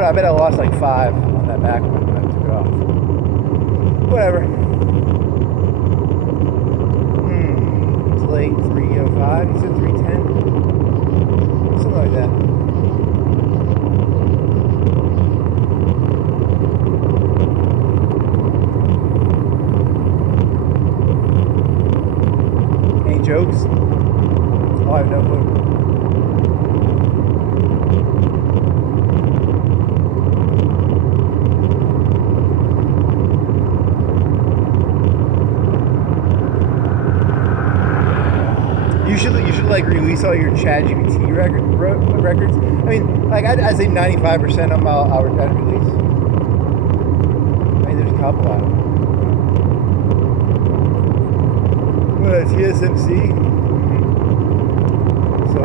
don't know, I bet I lost like 5 on that back one when I took it off. Whatever. It's late, 3:05, you said 3:10? Something like that. Any jokes? Oh, I have no clue. You should like release all your ChatGPT records. I mean, like I'd say 95% of them I'd release. I mean, there's a couple of them. Well, TSMC. So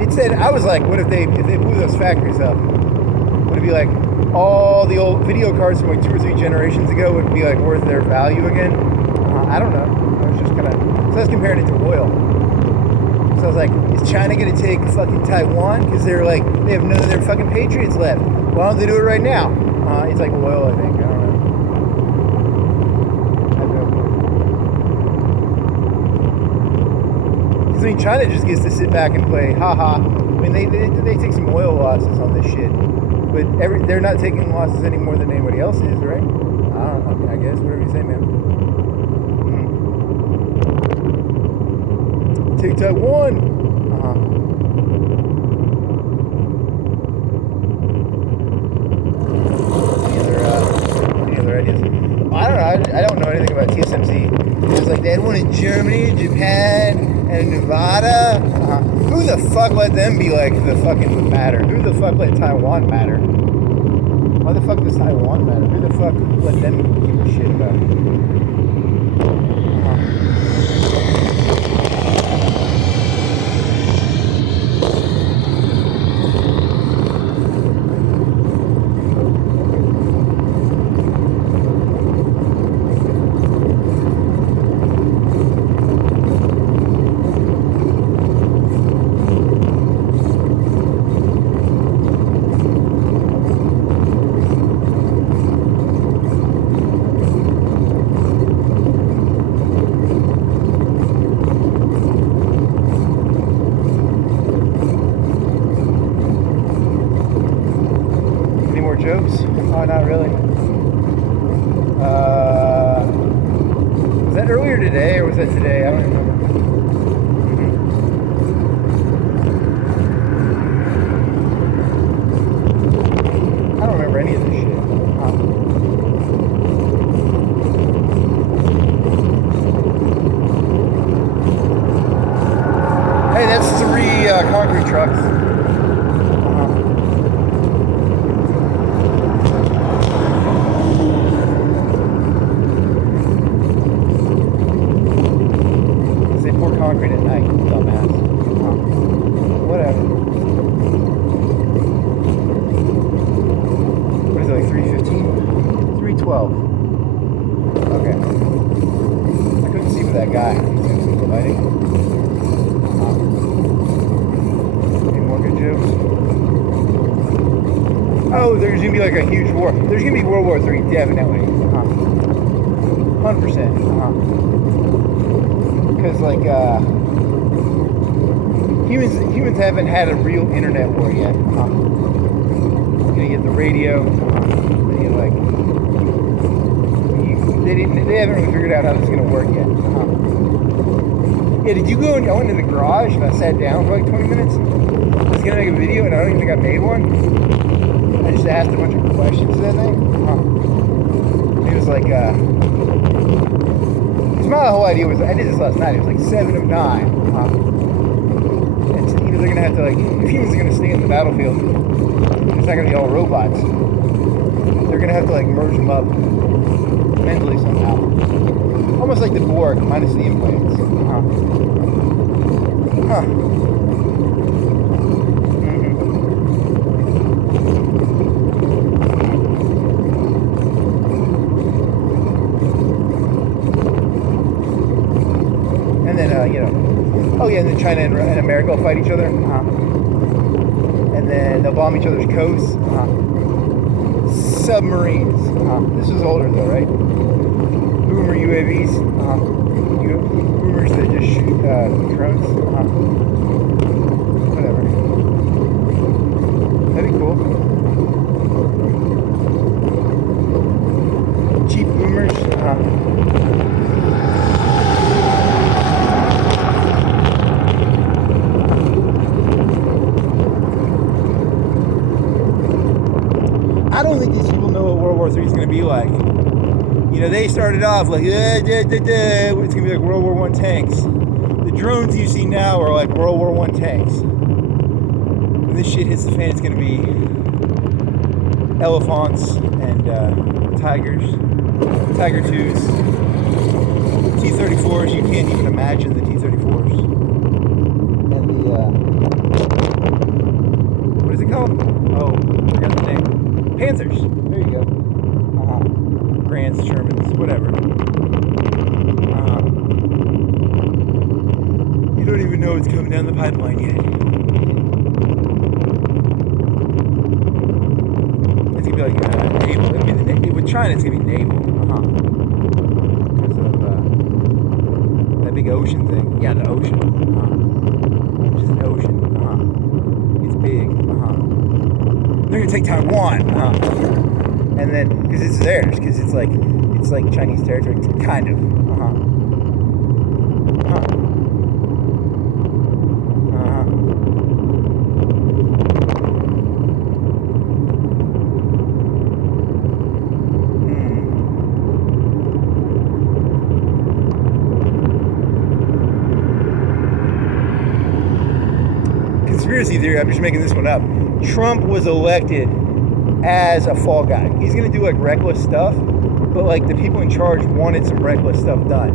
it said, I was like, what if they blew those factories up? Would it be like all the old video cards from like 2 or 3 generations ago would be like worth their value again? I don't know. I was just kind of, so I was comparing it to oil. So I was like, is China going to take fucking Taiwan? Because they're like, they have none of their fucking patriots left. Why don't they do it right now? It's like oil, I think. I don't know. I have no clue. Because I mean, China just gets to sit back and play, haha. I mean, they take some oil losses on this shit. But they're not taking losses any more than anybody else is, right? I don't know. I mean, I guess, whatever you say, man. Take Taiwan. Any other ideas? I don't know. I don't know anything about TSMC. It was like they had one in Germany, Japan, and Nevada. Who the fuck let them be like the fucking matter? Who the fuck let Taiwan matter? Why the fuck does Taiwan matter? Who the fuck let them give a shit about it? Jokes? Oh, not really. Was that earlier today or was that today? I don't remember. I don't remember any of this shit. Hey, that's 3 concrete trucks. Concrete at night, dumbass. Whatever. What is it, like 3:15? 3:12. Okay. I couldn't see with that guy. He's lighting. Any more good jokes? Oh, there's gonna be like a huge war. There's gonna be World War III, definitely. 100%. Because like humans haven't had a real internet war yet. You're gonna get the radio. They haven't really figured out how this is gonna work yet. Yeah, did you go and I went in the garage and I sat down for like 20 minutes? I was gonna make a video and I don't even think I made one. I just asked a bunch of questions to that thing. It was like my whole idea was, I did this last night, it was like 7 of 9. And either they're going to have to, like, if humans are going to stay in the battlefield, it's not going to be all robots. They're going to have to, like, merge them up mentally somehow. Almost like the Borg, minus the implants. And then, and then China and America will fight each other. And and then they'll bomb each other's coasts. Submarines. This is older though, right? Boomer UAVs. Boomers that just shoot drones. Whatever. That'd be cool. Cheap boomers. I don't think these people know what World War III is going to be like. You know, they started off like, it's going to be like World War I tanks. The drones you see now are like World War I tanks. When this shit hits the fan, it's going to be elephants and tigers, Tiger 2s, T-34s. You can't even imagine the T-34s. And the, what is it called? Oh, I forgot the name. Panthers. There you go. Grants, Shermans, whatever. You don't even know what's coming down the pipeline yet. It's gonna be like naval. It's gonna be with China, it's gonna be naval. Because of that big ocean thing. Yeah, the ocean. Which is an ocean. It's big. They're gonna take Taiwan, and then because it's theirs, because it's like Chinese territory, kind of, Conspiracy theory. I'm just making this one up. Trump was elected as a fall guy. He's gonna do like reckless stuff, but like the people in charge wanted some reckless stuff done,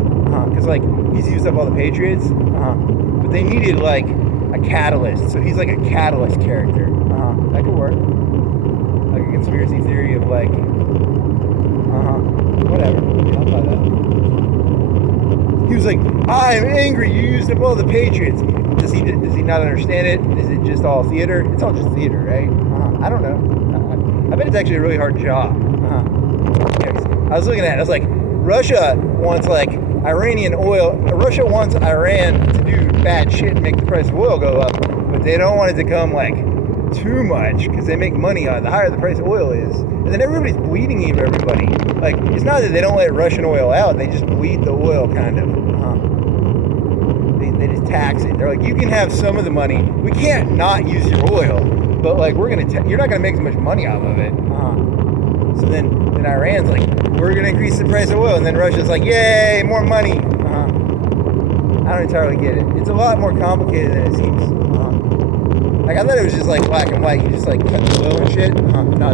because like he's used up all the patriots, but they needed like a catalyst. So he's like a catalyst character. That could work. Like a conspiracy theory of like, whatever. Yeah, I'll buy that. He was like, I'm angry. You used up all the patriots. Does he not understand it? Is it just all theater? It's all just theater, right? I don't know. I bet it's actually a really hard job. I was looking at it. I was like, Russia wants like Iranian oil. Russia wants Iran to do bad shit and make the price of oil go up, but they don't want it to come like too much because they make money on it. The higher the price of oil is, and then everybody's bleeding everybody. Like it's not that they don't let Russian oil out; they just bleed the oil, kind of. They just tax it. They're like, you can have some of the money. We can't not use your oil, but like you're not gonna make as much money off of it. So then Iran's like, we're gonna increase the price of oil, and then Russia's like, yay, more money. I don't entirely get it. It's a lot more complicated than it seems. Like I thought it was just like black and white. You just like cut the oil and shit. No,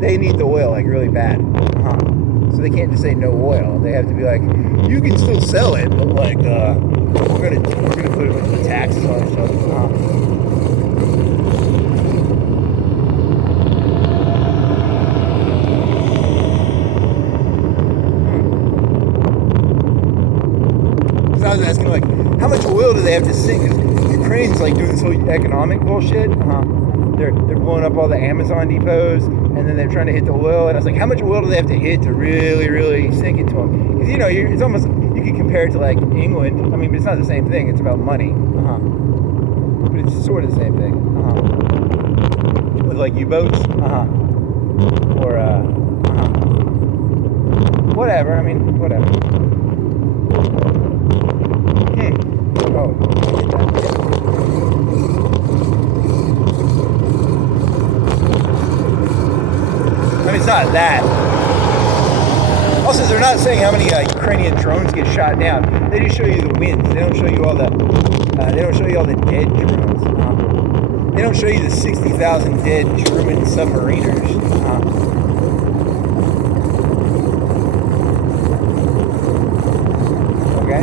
they need the oil like really bad. So they can't just say no oil. They have to be like, you can still sell it, but like we're gonna put the taxes on stuff. So I was asking like, how much oil do they have to sink? Because Ukraine's like doing this whole economic bullshit. They're blowing up all the Amazon depots, and then they're trying to hit the oil. And I was like, how much oil do they have to hit to really, really sink it to them? Because you know, it's almost, you could compare it to like England. I mean, but it's not the same thing. It's about money. But it's sort of the same thing. With like U-boats. Or whatever. I mean, whatever. Oh, I mean, it's not that. Also, they're not saying how many Ukrainian drones get shot down. They just show you the wins. They don't show you all the. They don't show you all the dead drones. They don't show you the 60,000 dead German submariners. Okay.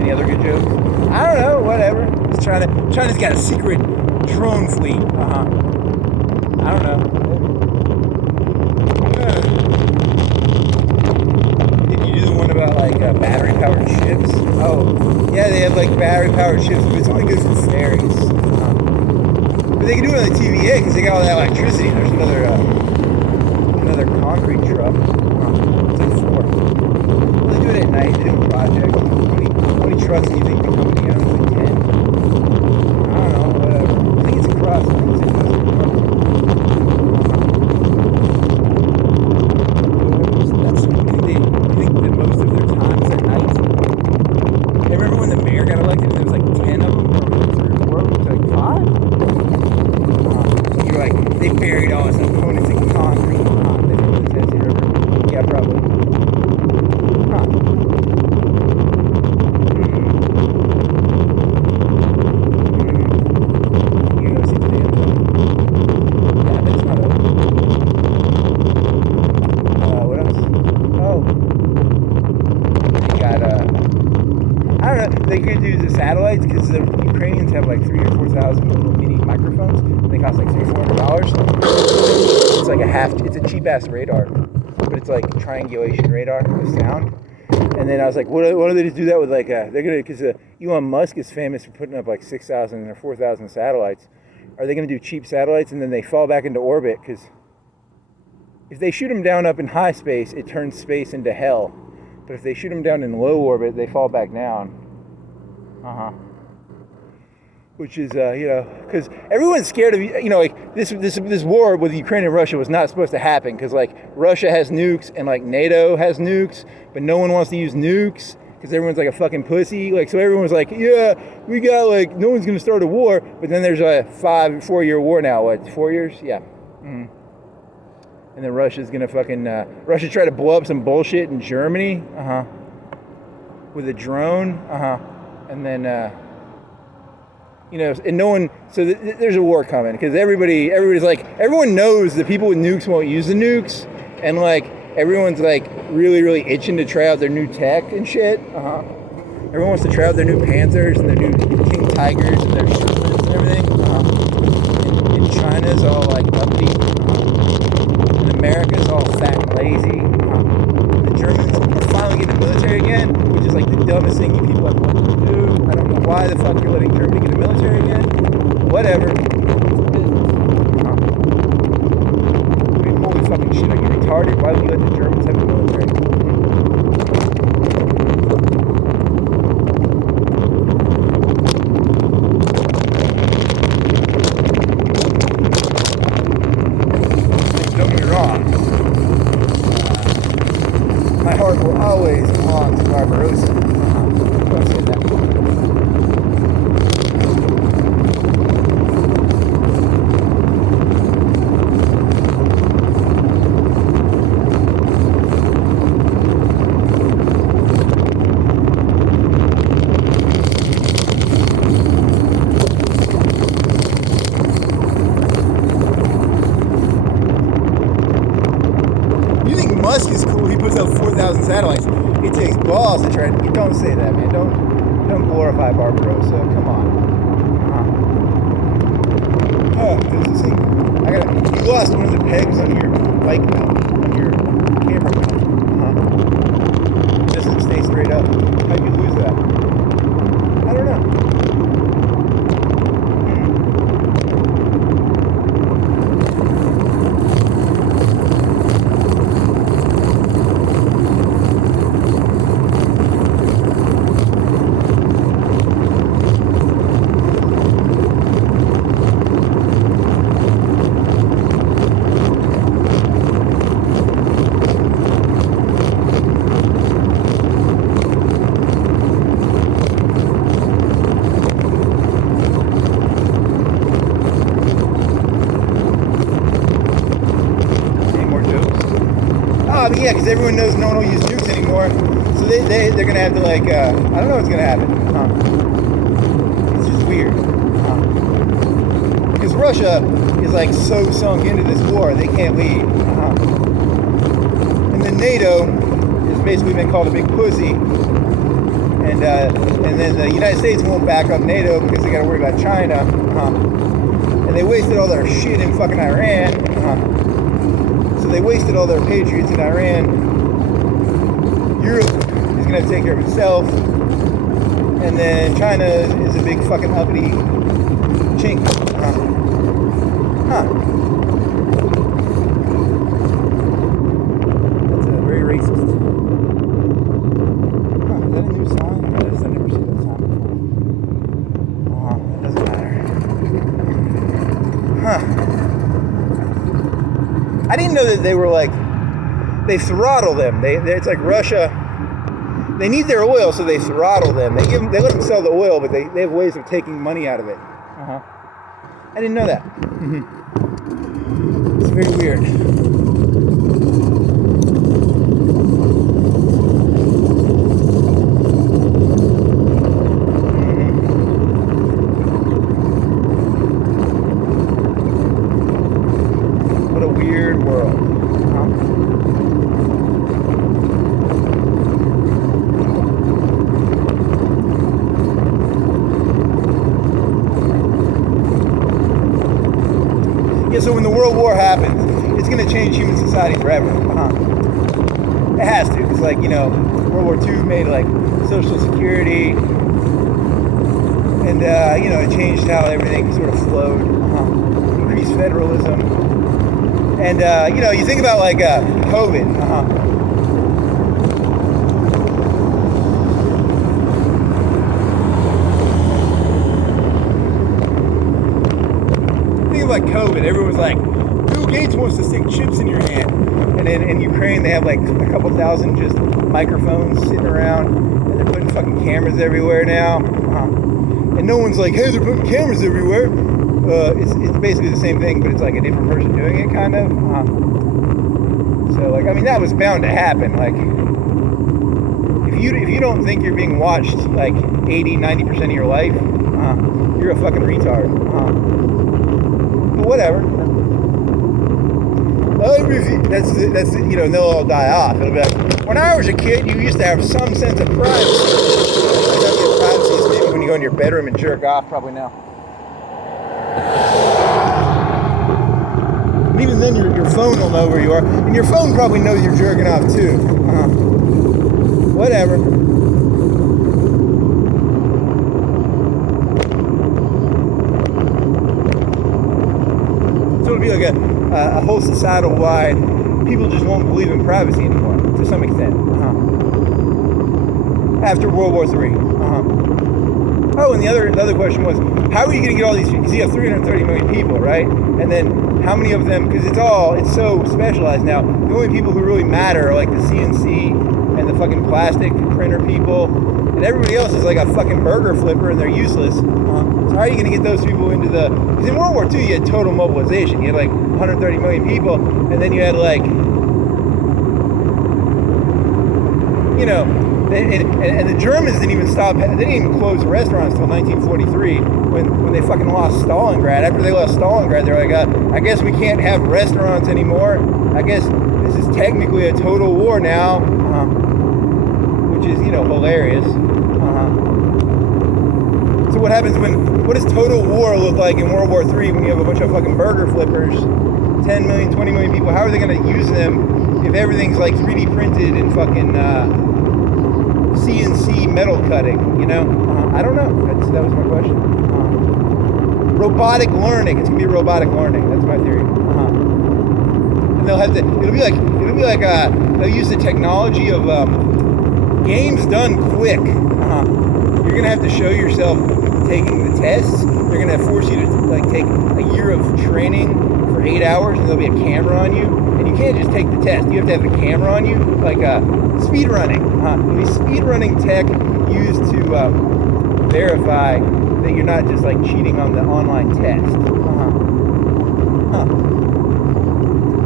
Any other good jokes? I don't know. Whatever. China's got a secret drone fleet. I don't know. Did you do the one about like battery powered shit? ships. Oh, yeah, they have like battery-powered ships, but it's only good for ferries. But they can do it on the TVA because they got all that electricity. There's another concrete truck. It's like 4. Well, they do it at night. They do a project. How many trucks do you think the company owns? Like 10? I don't know. Whatever. I think it's across. I think it's that's. You think that most of their time is at night? I remember when the mayor got elected, there was like 10 of them, or 3 or 4 of them, like 5. You're like, they buried all his opponents in concrete. They threw the Tennessee River. Yeah, probably. Huh. You go see the damn thing. Yeah, but it's not open. What else? Oh. They got, I don't know, they could use the satellites because the Ukrainians have like 3,000 or 4,000 little mini microphones. They cost like $300-$400. It's like it's a cheap ass radar, but it's like triangulation radar with sound. And then I was like, what do they do that with? Like, they're gonna, because Elon Musk is famous for putting up like 6,000 or 4,000 satellites. Are they gonna do cheap satellites and then they fall back into orbit? Because if they shoot them down up in high space, it turns space into hell. But if they shoot them down in low orbit, they fall back down. Which is, because everyone's scared of, like this war with Ukraine and Russia was not supposed to happen because like Russia has nukes and like NATO has nukes, but no one wants to use nukes because everyone's like a fucking pussy. Like, so everyone's like, yeah, we got like, no one's going to start a war. But then there's a 4-year war now. What, 4 years? Yeah. Mm-hmm. And then Russia's going to Russia try to blow up some bullshit in Germany. With a drone. And then, and no one, so there's a war coming because everybody's like, everyone knows the people with nukes won't use the nukes, and like everyone's like really, really itching to try out their new tech and shit. Everyone wants to try out their new Panthers and their new King Tigers and their Shermans and everything. And China's all like upbeat. And America's all fat and lazy. The Germans are finally getting the military again, which is like the dumbest thing you people have wanted to do. I don't know why the fuck you're letting Germany get the military again. Whatever. It's business. I mean, holy fucking shit, are you retarded? Why would you let the Germans have the military? Don't get me wrong. My heart will always belong to Barbarossa. Don't say that. You think Musk is cool? He puts out 4,000 satellites. It takes balls to try. You don't say that, man. Don't glorify Barbarossa. Come on. Oh, there's this thing. You lost one of the pegs on your bike mount, on your camera mount. It doesn't stay straight up. How'd you lose that? I don't know. Yeah, because everyone knows no one will use nukes anymore, so they're gonna have to like I don't know what's gonna happen. It's just weird. Because Russia is like so sunk into this war, they can't leave. And then NATO has basically been called a big pussy, and then the United States won't back up NATO because they got to worry about China. And they wasted all their shit in fucking Iran. So they wasted all their patriots in Iran. Europe is going gonna have to take care of itself. And then China is a big fucking uppity chink. Huh. That's very racist. Huh, is that a new song? I've never seen that song before. Oh, that doesn't matter. Huh. I didn't know that they were like, they throttle them. It's like Russia. They need their oil, so they throttle them. They let them sell the oil, but they have ways of taking money out of it. I didn't know that. It's very weird. What a weird world. Yeah, so when the World War happens, it's going to change human society forever. It has to. It's like, World War II made like Social Security, and it changed how everything sort of flowed. Increased federalism, and you think about like COVID. Like COVID, everyone's like, Bill Gates wants to stick chips in your hand, and then in Ukraine they have like a couple thousand just microphones sitting around, and they're putting fucking cameras everywhere now, and no one's like, hey, they're putting cameras everywhere. It's basically the same thing, but it's like a different person doing it, kind of. So like, I mean, that was bound to happen. Like, if you don't think you're being watched like 80-90% of your life, you're a fucking retard. But whatever. That's they'll all die off. It'll be like, when I was a kid, you used to have some sense of privacy. Privacy is maybe when you go in your bedroom and jerk off. Probably now. And even then, your phone will know where you are, and your phone probably knows you're jerking off too. Whatever. It'll be like a whole societal-wide, people just won't believe in privacy anymore, to some extent. After World War III. Oh, and the other question was, how are you going to get all these, because you have 330 million people, right? And then how many of them, because it's so specialized now, the only people who really matter are like the CNC and the fucking plastic printer people, and everybody else is like a fucking burger flipper and they're useless. So how are you going to get those people into the... Because in World War II, you had total mobilization. You had like 130 million people, and then you had like... And the Germans didn't even stop... They didn't even close restaurants until 1943 when they fucking lost Stalingrad. After they lost Stalingrad, they're like, I guess we can't have restaurants anymore. I guess this is technically a total war now. Which is, hilarious. So what happens what does total war look like in World War III when you have a bunch of fucking burger flippers, 10 million, 20 million people? How are they going to use them if everything's like 3D printed and fucking CNC metal cutting, I don't know. That was my question. Robotic learning. It's going to be robotic learning. That's my theory. And they'll have to, it'll be like they'll use the technology of games done quick. You're going to have to show yourself taking the tests. They're going to force you to like take a year of training for 8 hours, and there'll be a camera on you. And you can't just take the test. You have to have a camera on you, like speed running. It'll be speed running tech used to verify that you're not just like cheating on the online test.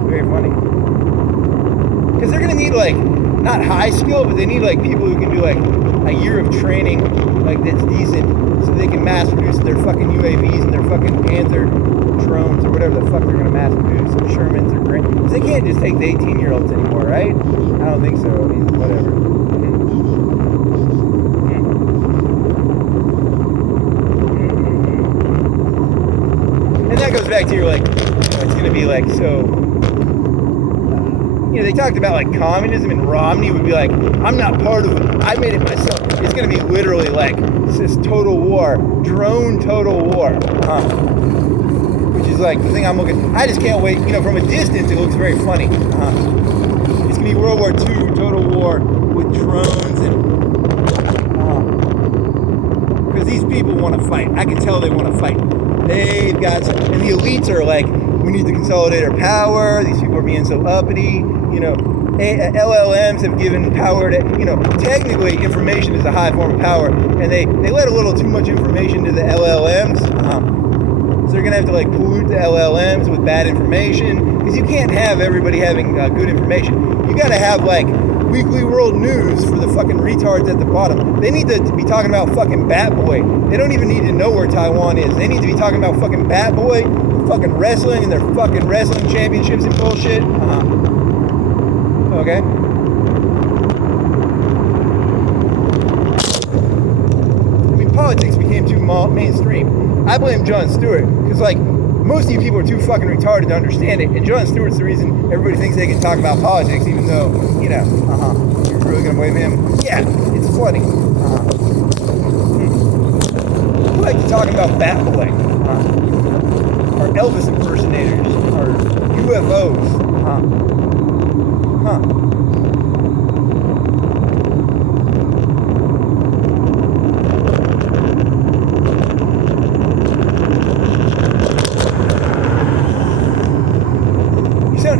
Very funny. Because they're going to need like, not high skill, but they need like people who can do like a year of training, like that's decent, so they can mass produce their fucking UAVs and their fucking Panther drones or whatever the fuck they're gonna mass produce, or Shermans or Grant. Because they can't just take the 18-year-olds anymore, right? I don't think so. I mean, whatever. And that goes back to your like, it's gonna be like so. they talked about like communism, and Romney would be like, I'm not part of it, I made it myself. It's going to be literally like this total war, drone total war, which is like the thing I'm looking. I just can't wait. From a distance, it looks very funny. It's going to be World War II total war with drones, and because these people want to fight. I can tell they want to fight. They've got some, and the elites are like, we need to consolidate our power. These people are being so uppity. LLMs have given power to, technically information is a high form of power, and they let a little too much information to the LLMs. So they're going to have to like pollute the LLMs with bad information, because you can't have everybody having good information. You got to have like weekly world news for the fucking retards at the bottom. They need to be talking about fucking Bat Boy. They don't even need to know where Taiwan is. They need to be talking about fucking Bat Boy, fucking wrestling, and their fucking wrestling championships and bullshit. Okay. Politics became too mainstream. I blame Jon Stewart, because like most of you people are too fucking retarded to understand it, and Jon Stewart's the reason everybody thinks they can talk about politics, even though you're really gonna blame him. Yeah, it's funny. We like to talk about Bat Boy, or Elvis impersonators, or UFOs.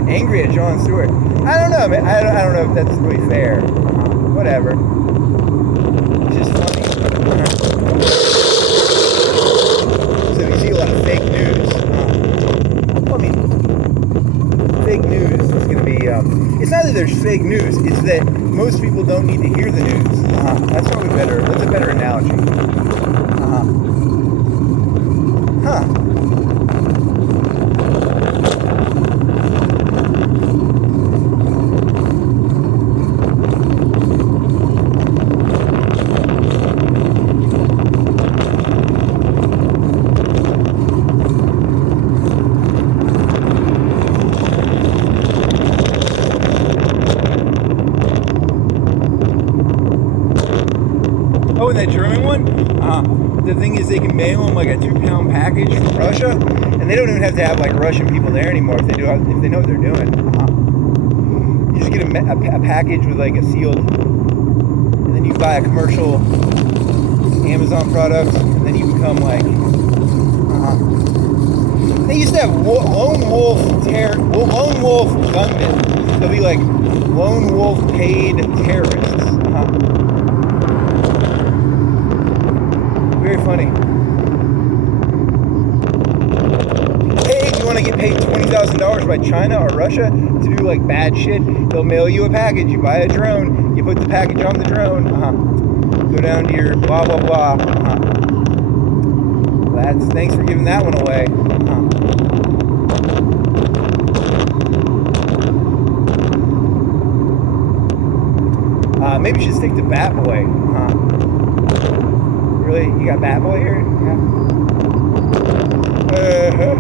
Angry at Jon Stewart. I don't know, man. I don't know if that's really fair. Whatever. It's just funny. So you see a lot of fake news. Fake news is going to be. It's not that there's fake news. It's that most people don't need to hear the news. That's probably better. That's a better analogy. That German one, the thing is they can mail them like a 2-pound package from Russia, and they don't even have to have like Russian people there anymore if they know what they're doing. You just get a package with like a sealed, and then you buy a commercial Amazon product, and then you become like. They used to have lone wolf gunmen. They'll be like lone wolf paid terrorists. Very funny. Hey, if you want to get paid $20,000 by China or Russia to do like bad shit, they'll mail you a package. You buy a drone. You put the package on the drone. Go down to your blah blah blah. Thanks for giving that one away. Maybe you should stick to Bat Boy. Really? You got Bat Boy here? Yeah.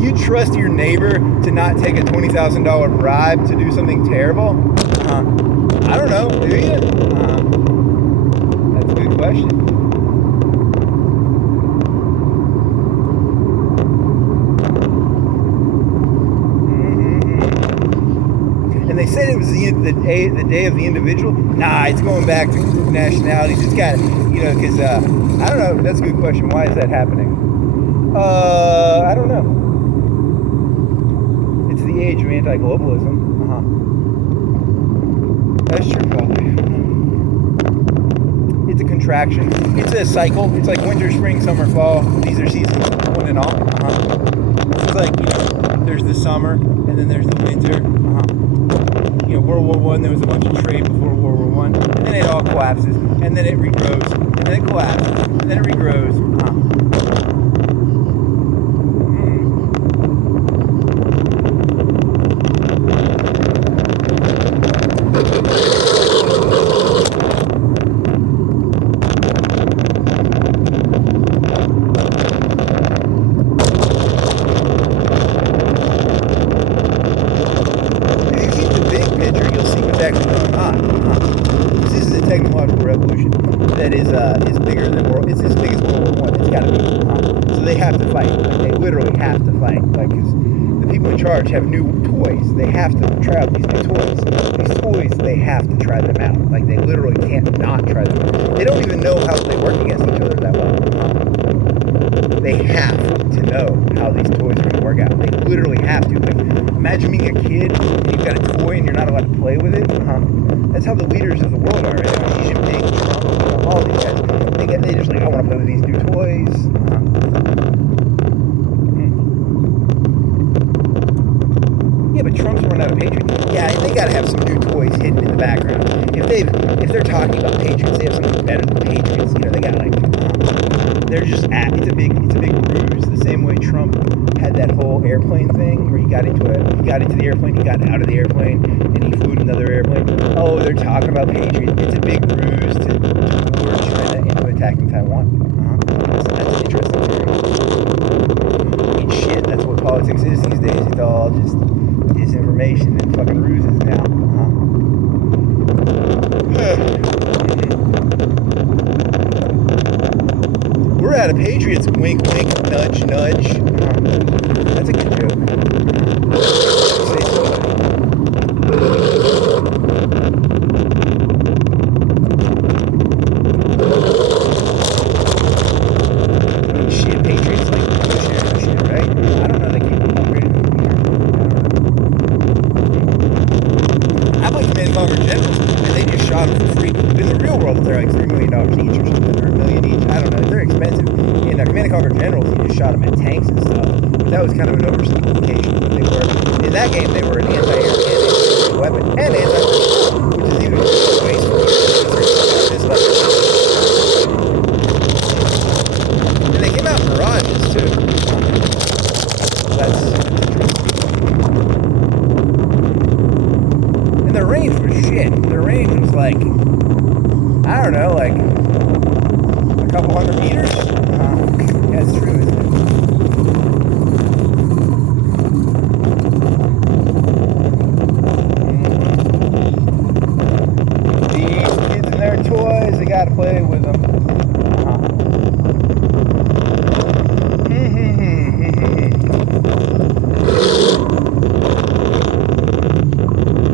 You trust your neighbor to not take a $20,000 bribe to do something terrible? I don't know. Do you? That's a good question. They said it was the day of the individual. Nah, it's going back to group nationalities. It's got, because I don't know. That's a good question. Why is that happening? I don't know. It's the age of anti-globalism. That's true, probably. It's a contraction. It's a cycle. It's like winter, spring, summer, fall. These are seasons, one and all. It's like, there's the summer, and then there's the winter. World War I, there was a bunch of trade before World War I, and then it all collapses, and then it regrows, and then it collapses, and then it regrows. fight. Like, they literally have to fight. Like, because the people in charge have new toys. They have to try out these new toys. These toys, they have to try them out. Like, they literally can't not try them out. They don't even know how they work against each other that well. They have to know how these toys are going to work out. They literally have to. Like, imagine being a kid and you've got a toy and you're not allowed to play with it. That's how the leaders of the world are. Xi Jinping, Trump, all these guys. They just like, I want to play with these new toys. Yeah, but Trump's run out of Patriots. Yeah, they got to have some new toys hidden in the background. If they're talking about Patriots, they have something better than Patriots. You know, they got like, they're just it's a big ruse. The same way Trump had that whole airplane thing where he got into the airplane, he got out of the airplane, and he flew in another airplane. Oh, they're talking about Patriots. It's a big ruse to lure China into attacking Taiwan. So that's an interesting theory. I mean, shit, that's what politics is these days. It's all just disinformation and fucking ruses now. We're out of Patriots. Wink, wink, nudge, nudge. That's a good joke. Say somebody. I mean, shit, Patriots like shit, right? I don't know. They keep upgrading the computer. I play Command and Conquer Generals, and they just shot them for free. In the real world, they're like $3 million each or something, or $1 million each. I don't know. They're expensive. In Command and Conquer Generals, you just shot them at tanks and stuff. But that was kind of an oversimplification. But they were, in that game, they were an anti-air and anti-air weapon, and anti-air, which is even wasteful. And they came out in mirages too. That's and their range was shit. Their range was like, I don't know, like a couple hundred meters. Yeah, it's true, isn't it? These kids and their toys, they gotta play with them.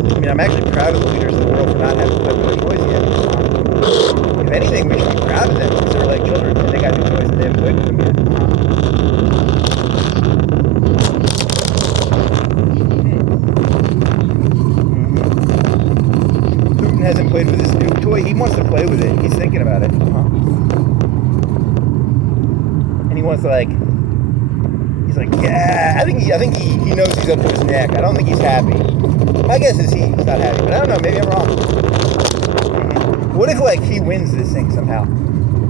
I mean, I'm actually proud of the leaders of the world for not having to play with their toys yet. If anything, we should be proud of them because they're like children and they got new toys and they haven't played with them yet. Putin hasn't played with his new toy. He wants to play with it. He's thinking about it. And he wants to he's like, yeah. I think he knows he's up to his neck. I don't think he's happy. My guess is he's not happy, but I don't know. Maybe I'm wrong. What if he wins this thing somehow?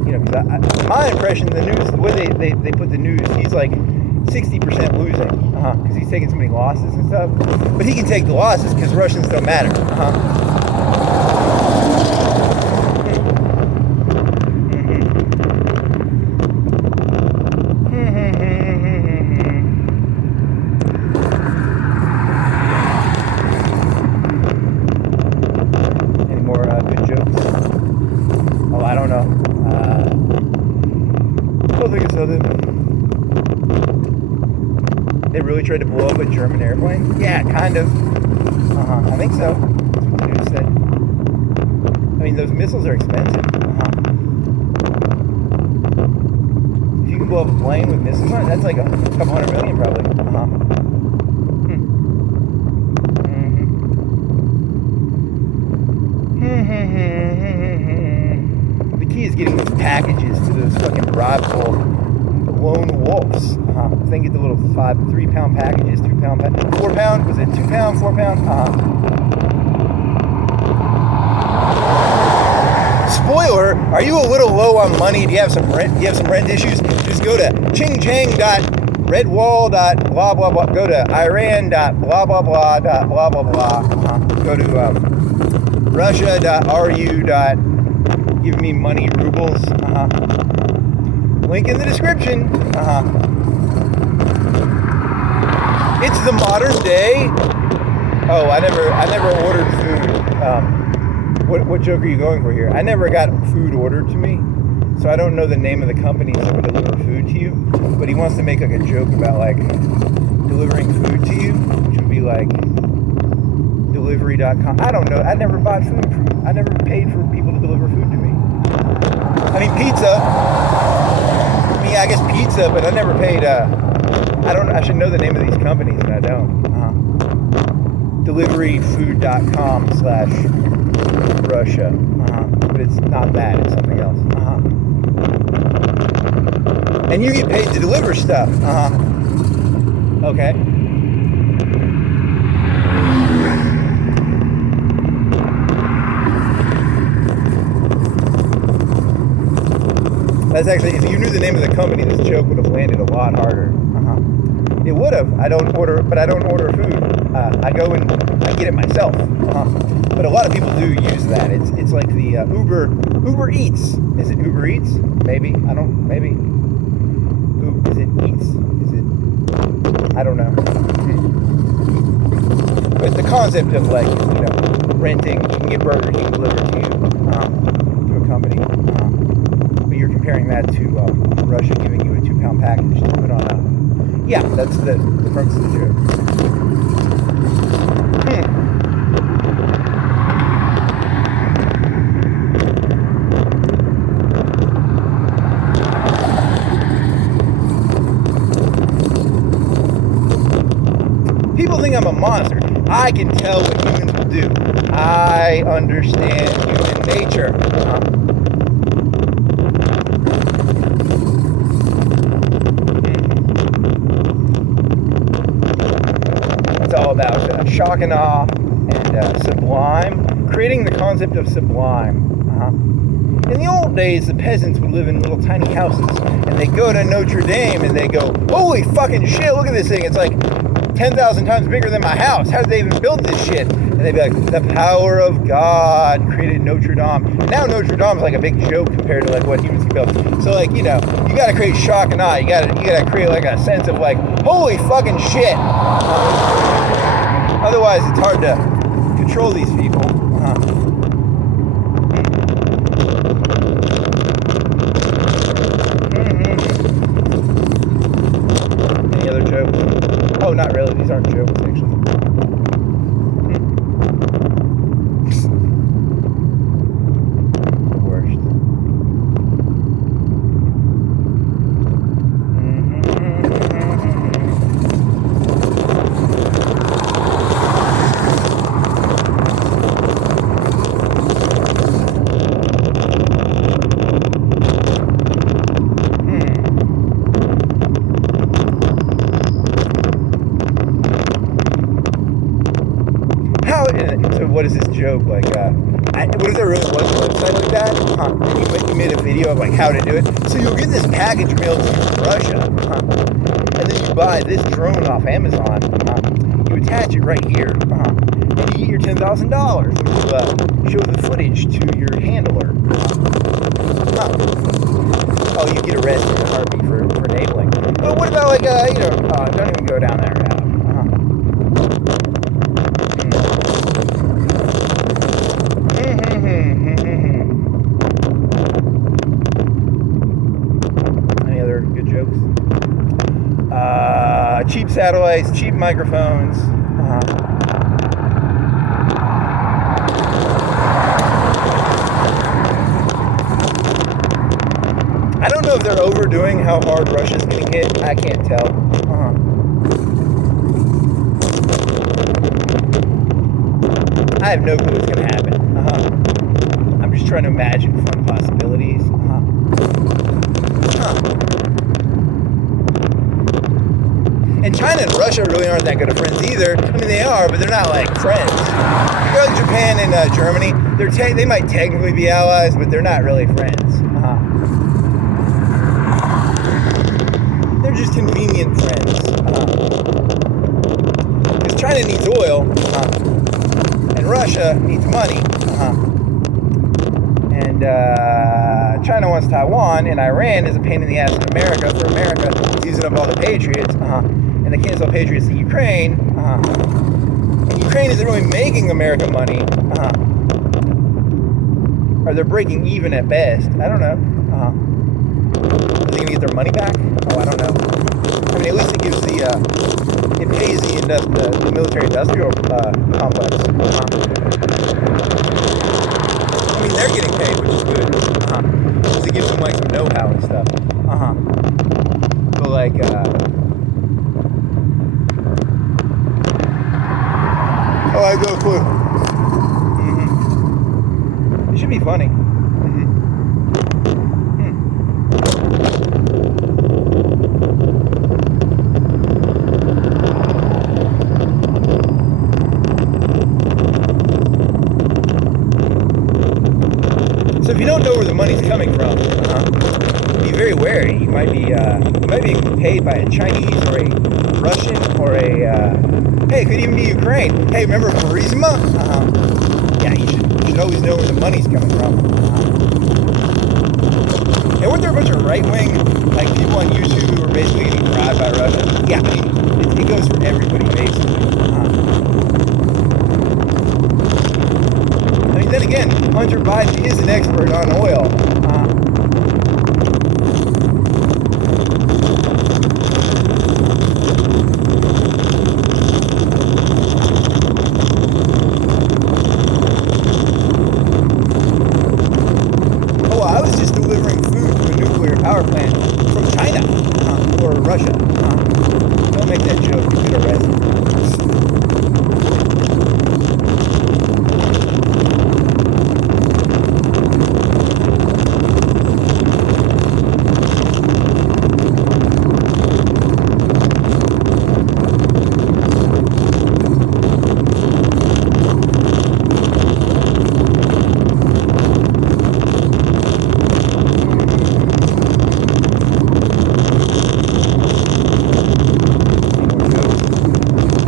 You know, because my impression, the news, the way they put the news, he's like 60% losing, because he's taking so many losses and stuff. But he can take the losses because Russians don't matter, Any more good jokes? Oh, I don't know. I don't think it's nothing. They really tried to blow up a German airplane? Yeah, kind of. I think so. That's what the news said. I mean, those missiles are expensive. If you can blow up a plane with missiles on it, that's like a couple $100 million probably. The key is getting those packages to those fucking rival lone wolves. If they can get the little 3-pound packages, 2-pound, 4-pound, was it 2-pound, 4-pound? Spoiler, are you a little low on money? Do you have some rent? Do you have some rent issues? Just go to chingchang.redwall.blah blah blah. Go to Iran.blah blah blah blah blah blah. Go to Russia.ru. Give me money rubles. Link in the description. It's the modern day. Oh, I never ordered food. What joke are you going for here? I never got food ordered to me. So I don't know the name of the companies that would deliver food to you, but he wants to make like a joke about like delivering food to you, which would be like delivery.com. I don't know. I never bought food from, I never paid for people to deliver food to me. I mean, pizza. I mean, I guess pizza, but I never paid, I should know the name of these companies, and I don't. Deliveryfood.com/Russia. But it's not that, it's something else. And you get paid to deliver stuff. Okay. That's actually, if you knew the name of the company, this joke would have landed a lot harder. It would have. I don't order food. I go and I get it myself. But a lot of people do use that. It's like the Uber Eats. Is it Uber Eats? Maybe. Maybe. Is it Eats? Is it? I don't know. But the concept of like, renting, you can get Burger King delivered to you, to a company. But you're comparing that to Russia giving you a 2-pound package to put on a... Yeah, that's the premise of the joke. People think I'm a monster. I can tell what humans will do. I understand human nature. It's all about shock and awe and sublime. Creating the concept of sublime. In the old days, the peasants would live in little tiny houses, and they go to Notre Dame and they go, "Holy fucking shit! Look at this thing! It's like 10,000 times bigger than my house. How did they even build this shit?" And they'd be like, "The power of God created Notre Dame." And now Notre Dame is like a big joke compared to like what humans can build. So like, you gotta create shock and awe. You gotta create like a sense of like, holy fucking shit. Otherwise, it's hard to control these people. Any other jokes? Oh, not really. These aren't jokes, actually. The worst. So what is this joke? Like, what if there really was a website like that? You made a video of like how to do it. So you'll get this package mailed to you from Russia, and then you buy this drone off Amazon. You attach it right here, and you get your $10,000. You show the footage to your handler. Oh, you get arrested in a heartbeat for enabling. But what about like don't even go down that route. Any other good jokes? Cheap satellites, cheap microphones. I don't know if they're overdoing how hard Russia's getting hit. I can't tell. I have no clue what's going to happen. I'm just trying to imagine fun possibilities. And China and Russia really aren't that good of friends either. I mean, they are, but they're not like friends. You go to Japan and Germany, they might technically be allies, but they're not really friends. They're just convenient friends. Because China needs oil, and Russia needs money. And China wants Taiwan, and Iran is a pain in the ass in America. For America, it's using up all the patriots. And they can't sell patriots to Ukraine. And Ukraine isn't really making America money. Or they're breaking even at best. I don't know. Are they gonna get their money back? Oh, I don't know. I mean, at least it gives the it pays the military industrial complex. I mean, they're getting paid, which is good. Because it gives them like some know-how and stuff. But like, oh, I have no clue. It should be funny. So if you don't know where the money's coming from, be very wary. You might be paid by a Chinese or a Russian or a hey, it could even be Ukraine. Hey, remember Burisma? Yeah, you should always know where the money's coming from. And weren't there a bunch of right-wing like people on YouTube who were basically getting bribed by Russia? Yeah, I mean, it goes for everybody basically. I mean, then again, Hunter Biden is an expert on oil. Oh, I was just delivering food to a nuclear power plant from China or Russia. Don't make that joke. You get arrested.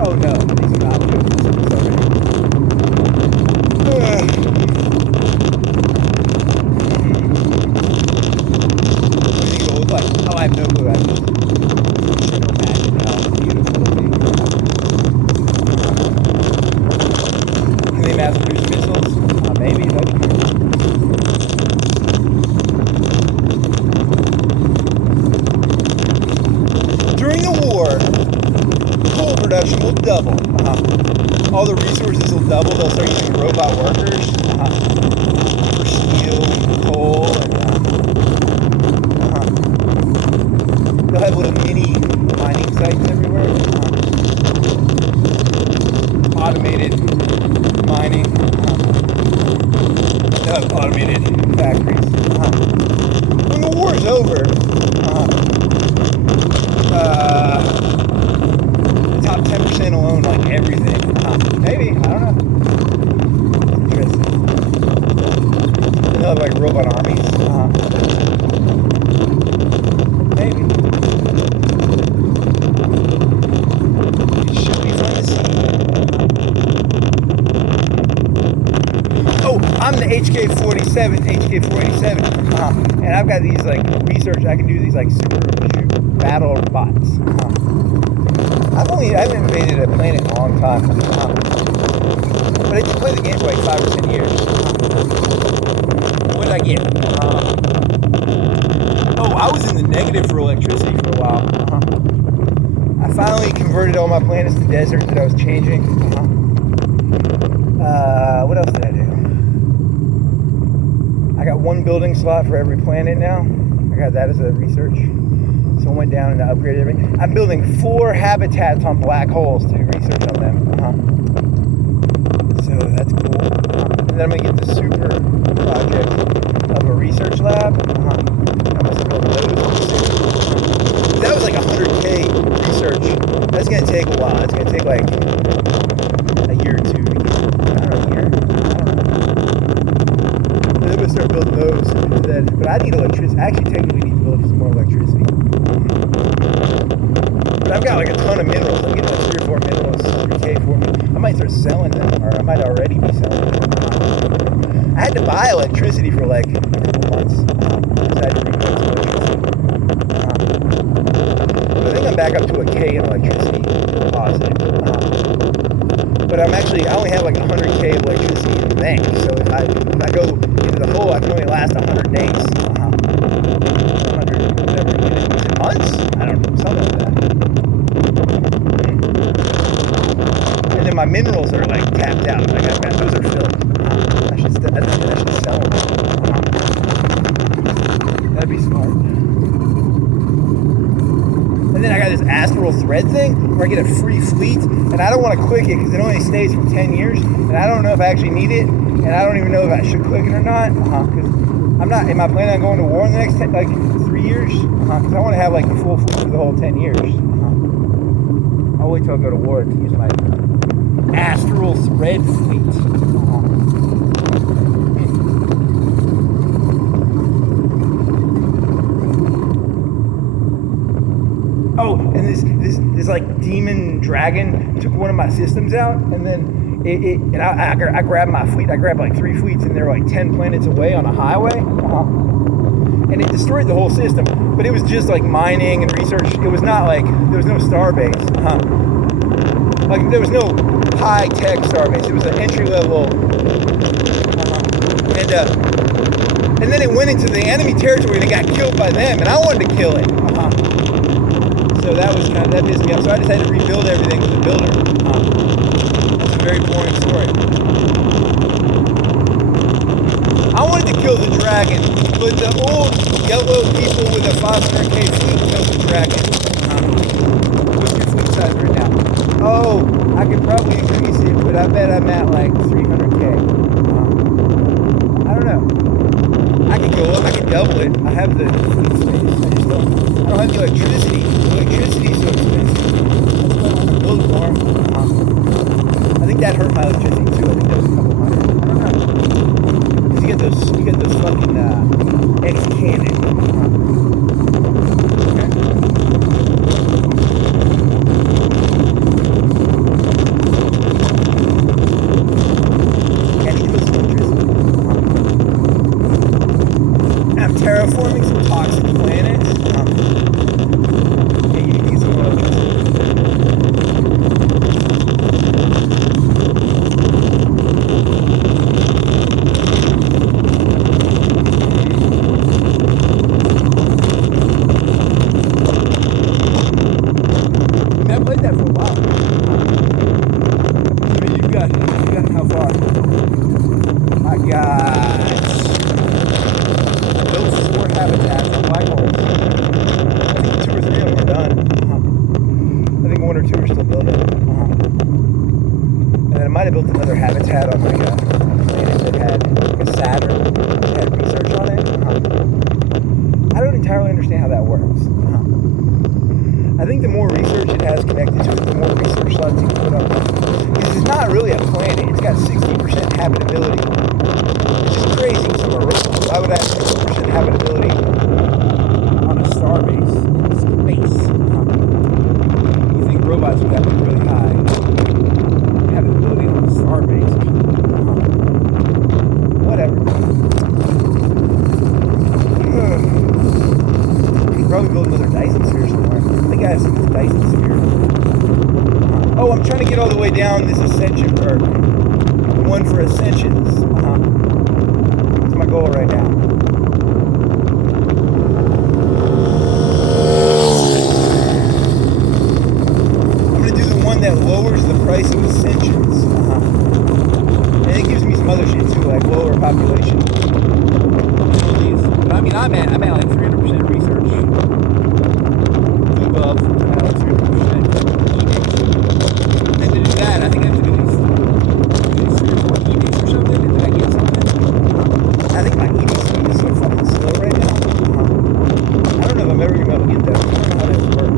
Oh no, these are not jokes. What do you think it'll look like? Oh, I have no clue. I just can't imagine how beautiful it'll be. Can they mass produce missiles? Maybe. That'd be cool. During the war, coal production will double. All the resources will double. They'll start using robot workers for steel and coal. And, they'll have little mini mining sites everywhere. Automated mining. They'll have automated factories. When the war is over, the top 10% will own like everything. Maybe, I don't know. Interesting. They'll have like robot armies. Maybe. It should be fun to see. Oh, I'm the HK-487, and I've got these like research. I can do these like super battle bots. I haven't invaded a planet in a long time. But I did play the game for like 5 or 10 years. What did I get? Oh, I was in the negative for electricity for a while. I finally converted all my planets to deserts that I was changing. What else did I do? I got 1 building slot for every planet now. I got that as a research. So I went down and upgraded everything. I'm building 4 habitats on black holes to do research on them. So that's cool. And then I'm going to get the super project of a research lab. I must build those. That was like 100K research. That's going to take a while. It's going to take like a year or 2 to get. I don't know, a year? I don't know. Then I'm going to start building those. But I need electricity. I actually technically need to build some more electricity. But I've got like a ton of minerals. I'm getting like 3 or 4 minerals, 3K for me. I might start selling them, or I might already be selling them. I had to buy electricity for like a couple months. Because I had to replace electricity. But I think I'm back up to a K in electricity, positive. But I only have like 100K of electricity in the bank. So if I go into the hole, I can only last 100 days. 100 whatever, months? I don't know, something like that. And then my minerals are like tapped out. Like those are filled. I should sell them. That'd be smart. And then I got this astral thread thing where I get a free fleet, and I don't want to click it because it only stays for 10 years, and I don't know if I actually need it, and I don't even know if I should click it or not. Because I'm not. Am I planning on going to war in the next 3 years? Because I want to have like the full fleet for the whole 10 years. I'll wait till I go to war to use my astral thread fleet. Oh, and this like demon dragon took one of my systems out, and then I grabbed my fleet. I grabbed like 3 fleets, and they're like 10 planets away on a highway, and it destroyed the whole system. But it was just like mining and research. It was not like there was no star base. Like there was no high tech star base. It was an entry level, and then it went into the enemy territory and it got killed by them, and I wanted to kill it. So that pissed me off. So I decided to rebuild everything with a builder. It's a very boring story. I wanted to kill the dragon, but the old yellow people with a 500k fleet killed the dragon. What's your fleet size right now? Oh, I could probably increase it, but I bet I'm at like 300k. I don't know. I could go up, I could double it. I have the fleet space. I don't have the electricity. Electricity is so expensive. That's why I want to build a farm. I think that hurt my electricity too. I think that was a couple hundred. I don't know. Because you get those fucking X cannon. Okay. Yeah, I need to build some electricity. And I'm terraforming some toxic planets. I think the more research it has connected to it, the more research slots you can put up. Because it's not really a planet. It's got 60% habitability. Which is crazy. So I would have 60% habitability on a star base. Space. You think robots would have really high habitability on a star base? Whatever. You could probably build another Dyson sphere somewhere. I think I have some Dyson sphere. Oh, I'm trying to get all the way down this ascension, or one for ascensions. That's my goal right now. I'm going to do the one that lowers the price of ascensions. And it gives me some other shit too, like lower population. But I mean, I'm at like 300% research. Above, like 300%. And to do that, I think I have to do these 3 or 4 EVs or something, and then I get something. I think my EV speed is so fucking slow right now. I don't know if I'm ever going to be able to get that. I don't know how that would work.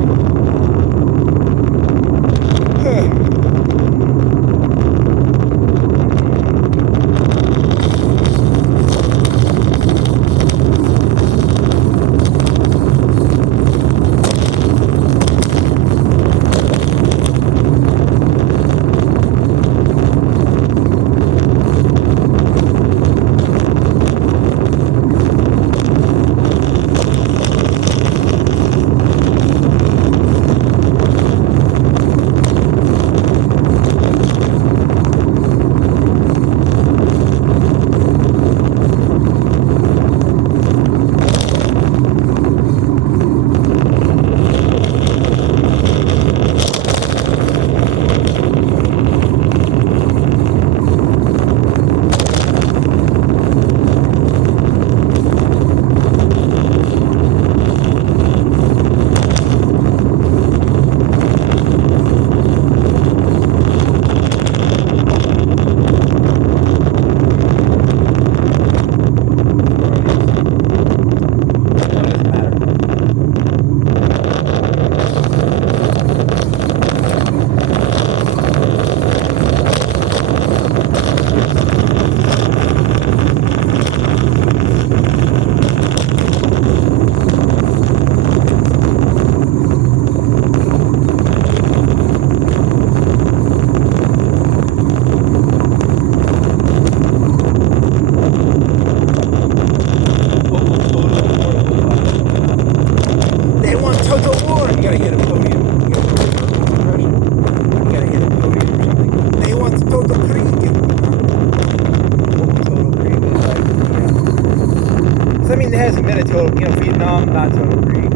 hasn't been a total, Vietnam, not total Greek.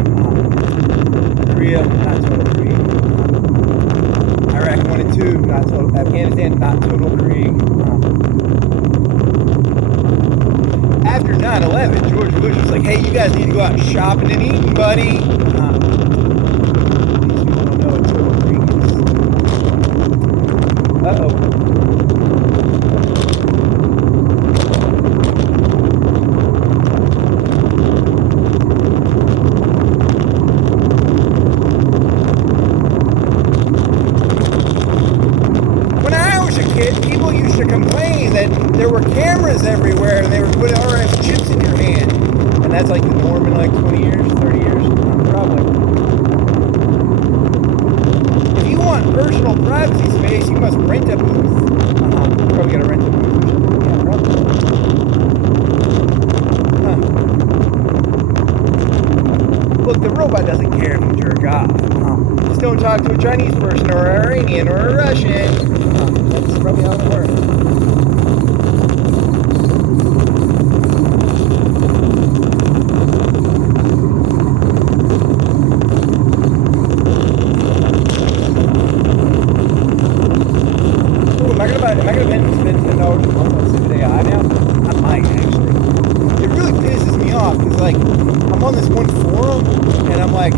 Korea, not total Greek. Iraq 1 and 2, not total. Afghanistan, not total Greek. After 9/11, George Bush was like, hey, you guys need to go out shopping and eating, buddy. These people don't know what total Greek is. Uh-oh. People used to complain that there were cameras everywhere and they were putting RF chips in your hand. And that's like the norm in like 20 years, 30 years? Probably. If you want personal privacy space, you must rent a booth. Probably gotta rent a booth. Yeah, probably. Look, the robot doesn't care if you jerk off. Just don't talk to a Chinese person or an Iranian or a Russian. That's probably how it works. Ooh, am I gonna spend $10 a month on stupid AI now? I might actually. It really pisses me off because like I'm on this one forum and I'm like,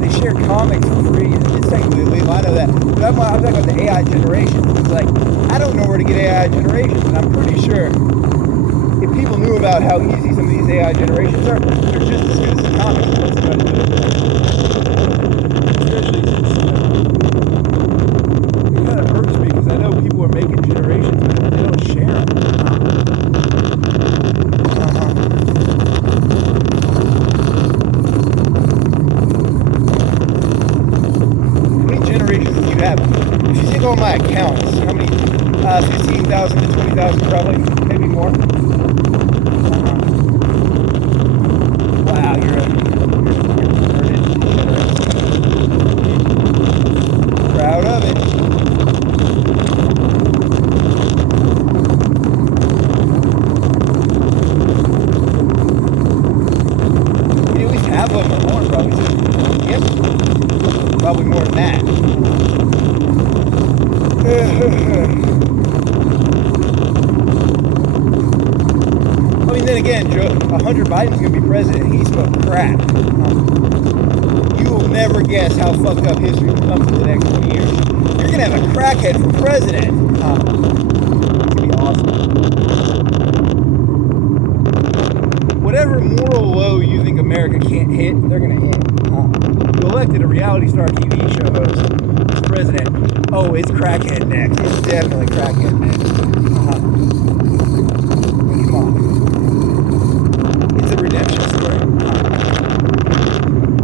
they share comics for free. It's technically illegal, I know that. But I'm talking about the AI generations. It's like, I don't know where to get AI generations, and I'm pretty sure if people knew about how easy some of these AI generations are, they're just as good as the comics. What's it gonna do? Especially since, it kind of hurts me because I know people are making generations, but they don't share them. If you take all my accounts, how many? 15,000 to 20,000 probably, maybe more. Wow, you're proud of it. You at least have them or more probably. Yep. Probably more than that. I mean, then again, Hunter Biden's going to be president. He smoked crack. You will never guess how fucked up history becomes in the next 20 years. You're going to have a crackhead for president. It's going to be awesome. Whatever moral low you think America can't hit, they're going to hit. You elected a reality star TV show host as president. Oh, it's crackhead next. It's definitely crackhead next. Come on. It's a redemption story.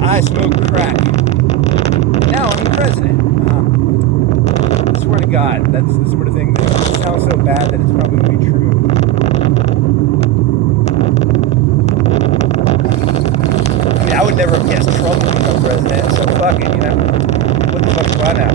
I smoked crack. Now I'm the president. I swear to God, that's the sort of thing that sounds so bad that it's probably going to be true. I mean, I would never have guessed Trump would become president, so fuck it, What the fuck do I know?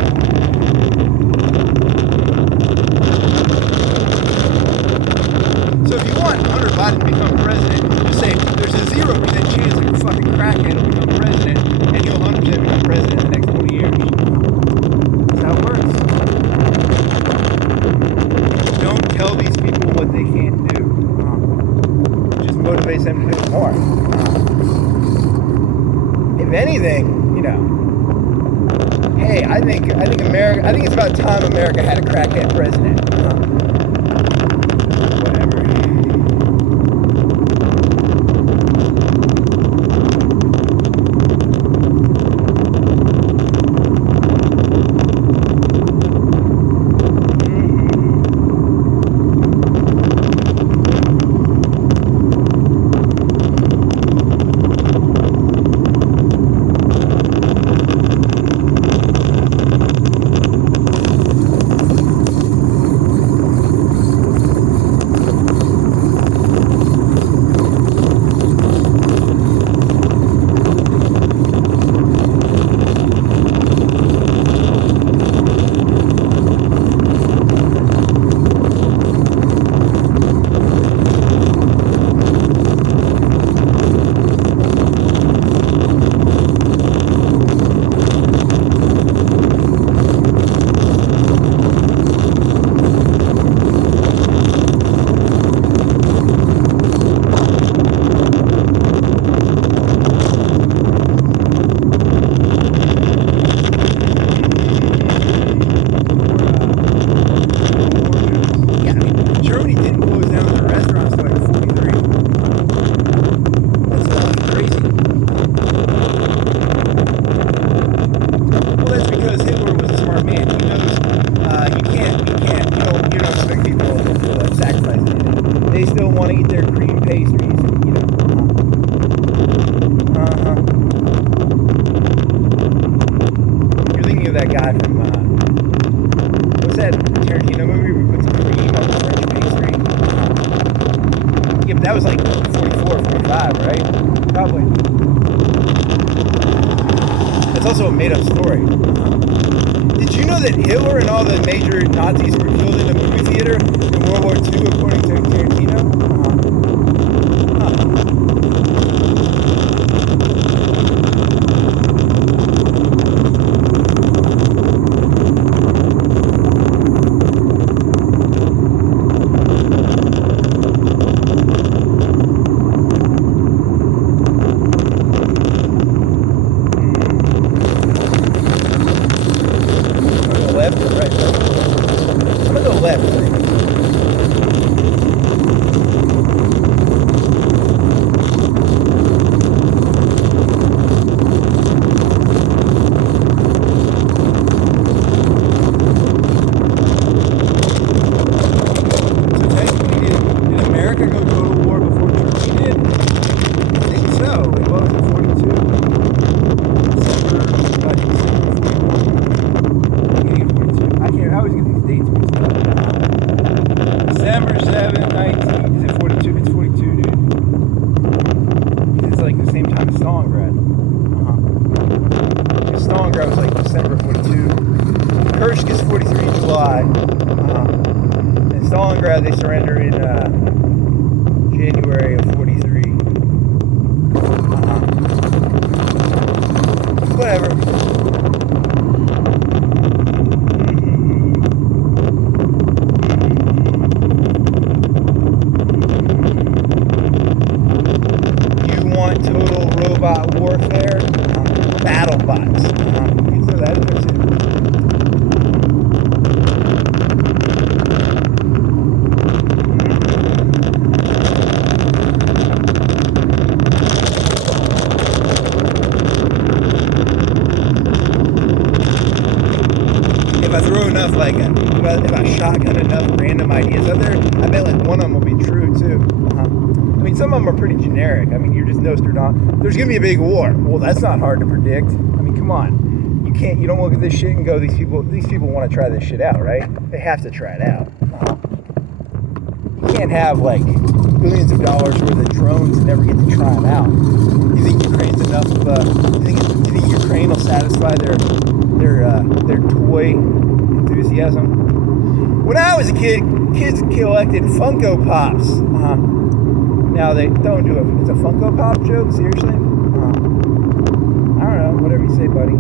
So if you want Hunter Biden to become president, just say there's a 0% chance that your fucking crackhead will become president, and he'll 100% become president in the next 20 years. That's how it works. Don't tell these people what they can't do. It just motivates them to do it more. If anything, hey, I think it's about time America had a crackhead president. man, he knows you don't expect people to sacrifice anything. They still want to eat their cream pastries, You're thinking of that guy from, what's that Tarantino movie where he puts cream on the French pastry? Yeah, but that was like 44, 45, right? Probably. It's also a made-up story. Did you know that Hitler and all the major Nazis were killed in a movie theater in World War II, according to Tarantino? Left or right? I'm gonna go left, I think. So technically, did America go total war before Germany did? I think so. It was in 42. December 41. I always get these dates mixed up. December 7th, 19. Is it 42? It's 42, dude. It's like the same time as Stalingrad. Stalingrad was like December 42. Kursk is 43 July. And Stalingrad, they surrender in January of 43. Whatever. Total robot warfare, battle bots. So that is it. If I throw enough, if I shotgun enough random ideas out there, I bet like one of them will be true too. I mean, some of them are pretty generic. I mean, you're just Nostradamus. There's gonna be a big war. Well, that's not hard to predict. I mean, come on. You don't look at this shit and go, these people want to try this shit out, right? They have to try it out. You can't have like billions of dollars worth of drones and never get to try them out. You think Ukraine's enough of you think Ukraine will satisfy their toy enthusiasm? When I was a kid, kids collected Funko Pops. Now they don't do it. It's a Funko Pop joke? Seriously? I don't know. Whatever you say, buddy.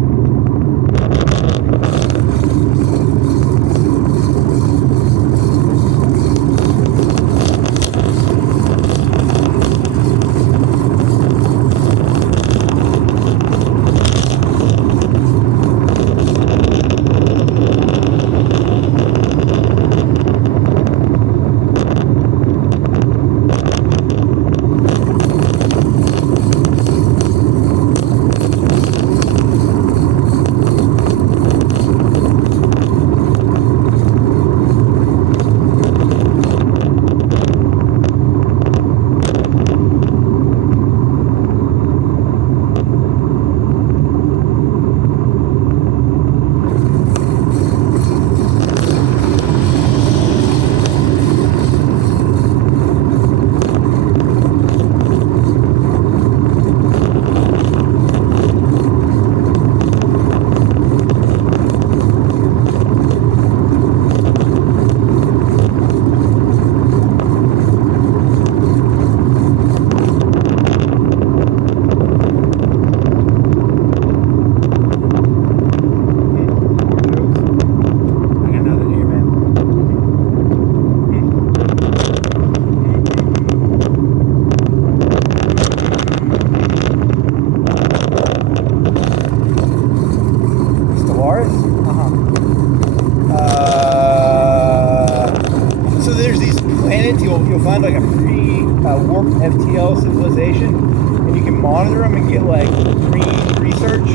find like a pre-warped FTL civilization, and you can monitor them and get like green research.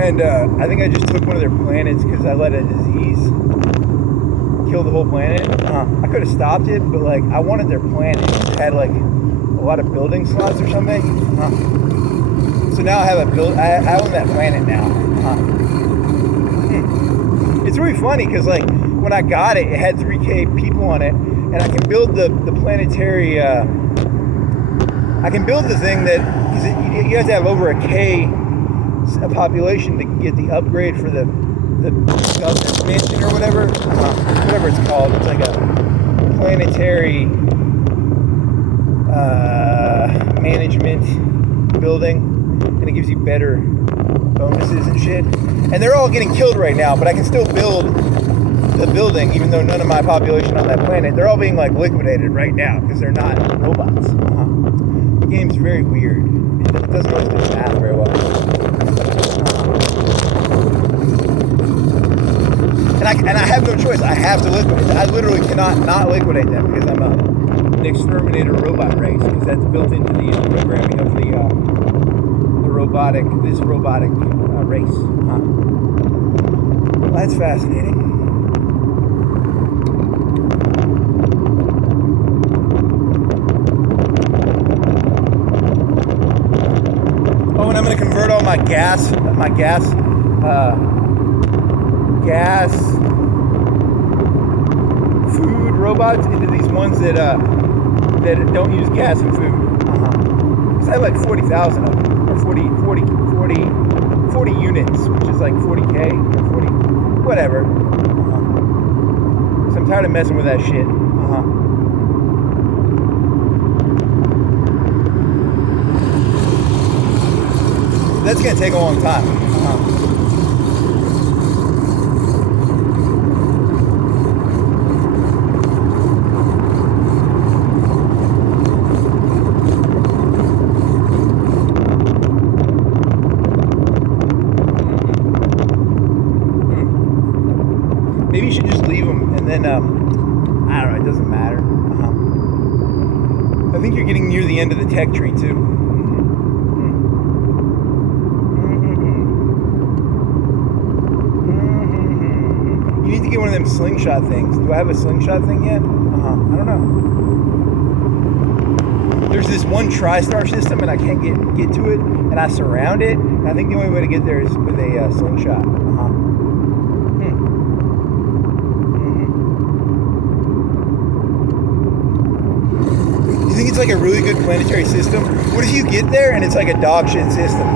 And I think I just took one of their planets because I let a disease kill the whole planet. I could have stopped it, but like I wanted their planet. It had like a lot of building slots or something. So now I have I own that planet now. It's really funny because like when I got it, it had 3K people on it, and I can build the planetary. I can build the thing that you have to have over a K a population to get the upgrade for the governor's mansion or whatever it's called. It's like a planetary management building, and it gives you better bonuses and shit. And they're all getting killed right now, but I can still build the building even though none of my population on that planet. They're all being like liquidated right now because they're not robots. The game's very weird. It doesn't always do math very well. And I have no choice. I have to liquidate. I literally cannot not liquidate them because I'm an exterminator robot race, because that's built into the programming of this robotic race. Well, that's fascinating. Oh, and I'm going to convert all my gas food robots into these ones that don't use gas and food. Because I have like 40,000 of them, or 40 units, which is like 40K or 40, whatever. So I'm tired of messing with that shit. That's gonna take a long time. Maybe you should just leave them, and then I don't know. It doesn't matter. I think you're getting near the end of the tech tree too. You need to get one of them slingshot things. Do I have a slingshot thing yet? I don't know. There's this one TriStar system, and I can't get to it, and I surround it. And I think the only way to get there is with a slingshot. You think it's like a really good planetary system? What if you get there and it's like a dog shit system?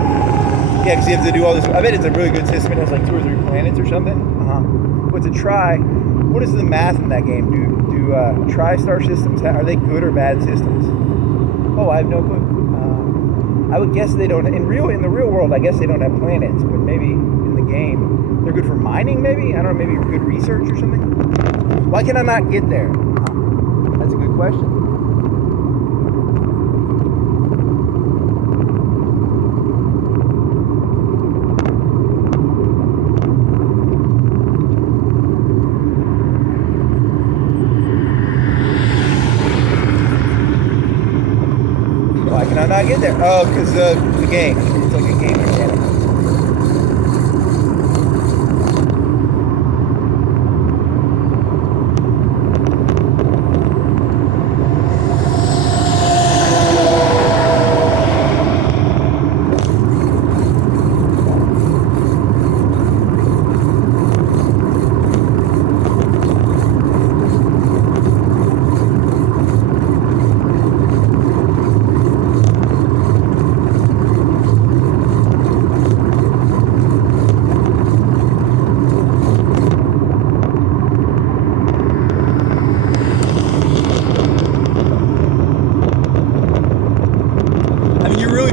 Yeah, because you have to do all this. I bet it's a really good system. It has like 2 or 3 planets or something. But to try, what is the math in that game? Do TriStar systems, are they good or bad systems? Oh, I have no clue. I would guess they don't. In the real world, I guess they don't have planets, but maybe in the game they're good for mining. Maybe, I don't know. Maybe good research or something. Why can I not get there? That's a good question. Why can I not get there? Oh, because the game. It's like a game mechanic.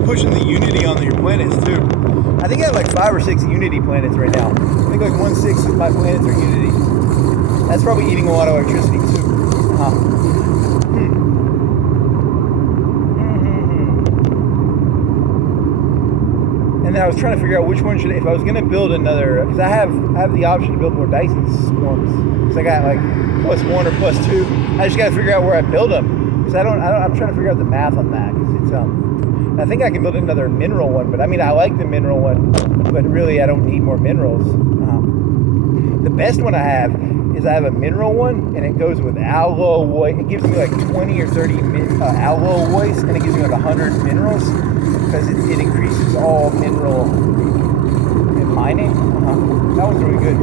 Pushing the Unity on your planets too. I think I have like 5 or 6 Unity planets right now. I think like 1/6 of my planets are Unity. That's probably eating a lot of electricity too. And then I was trying to figure out which one if I was gonna build another, because I have the option to build more Dyson swarms. Because I got like +1 or +2. I just gotta figure out where I build them. Because I'm trying to figure out the math on that. Because it's I think I can build another mineral one, but I mean, I like the mineral one, but really I don't need more minerals. The best one I have is I have a mineral one, and it goes with alloy. It gives me like 20 or 30 alloys, and it gives me like 100 minerals, because it increases all mineral in mining. That one's really good.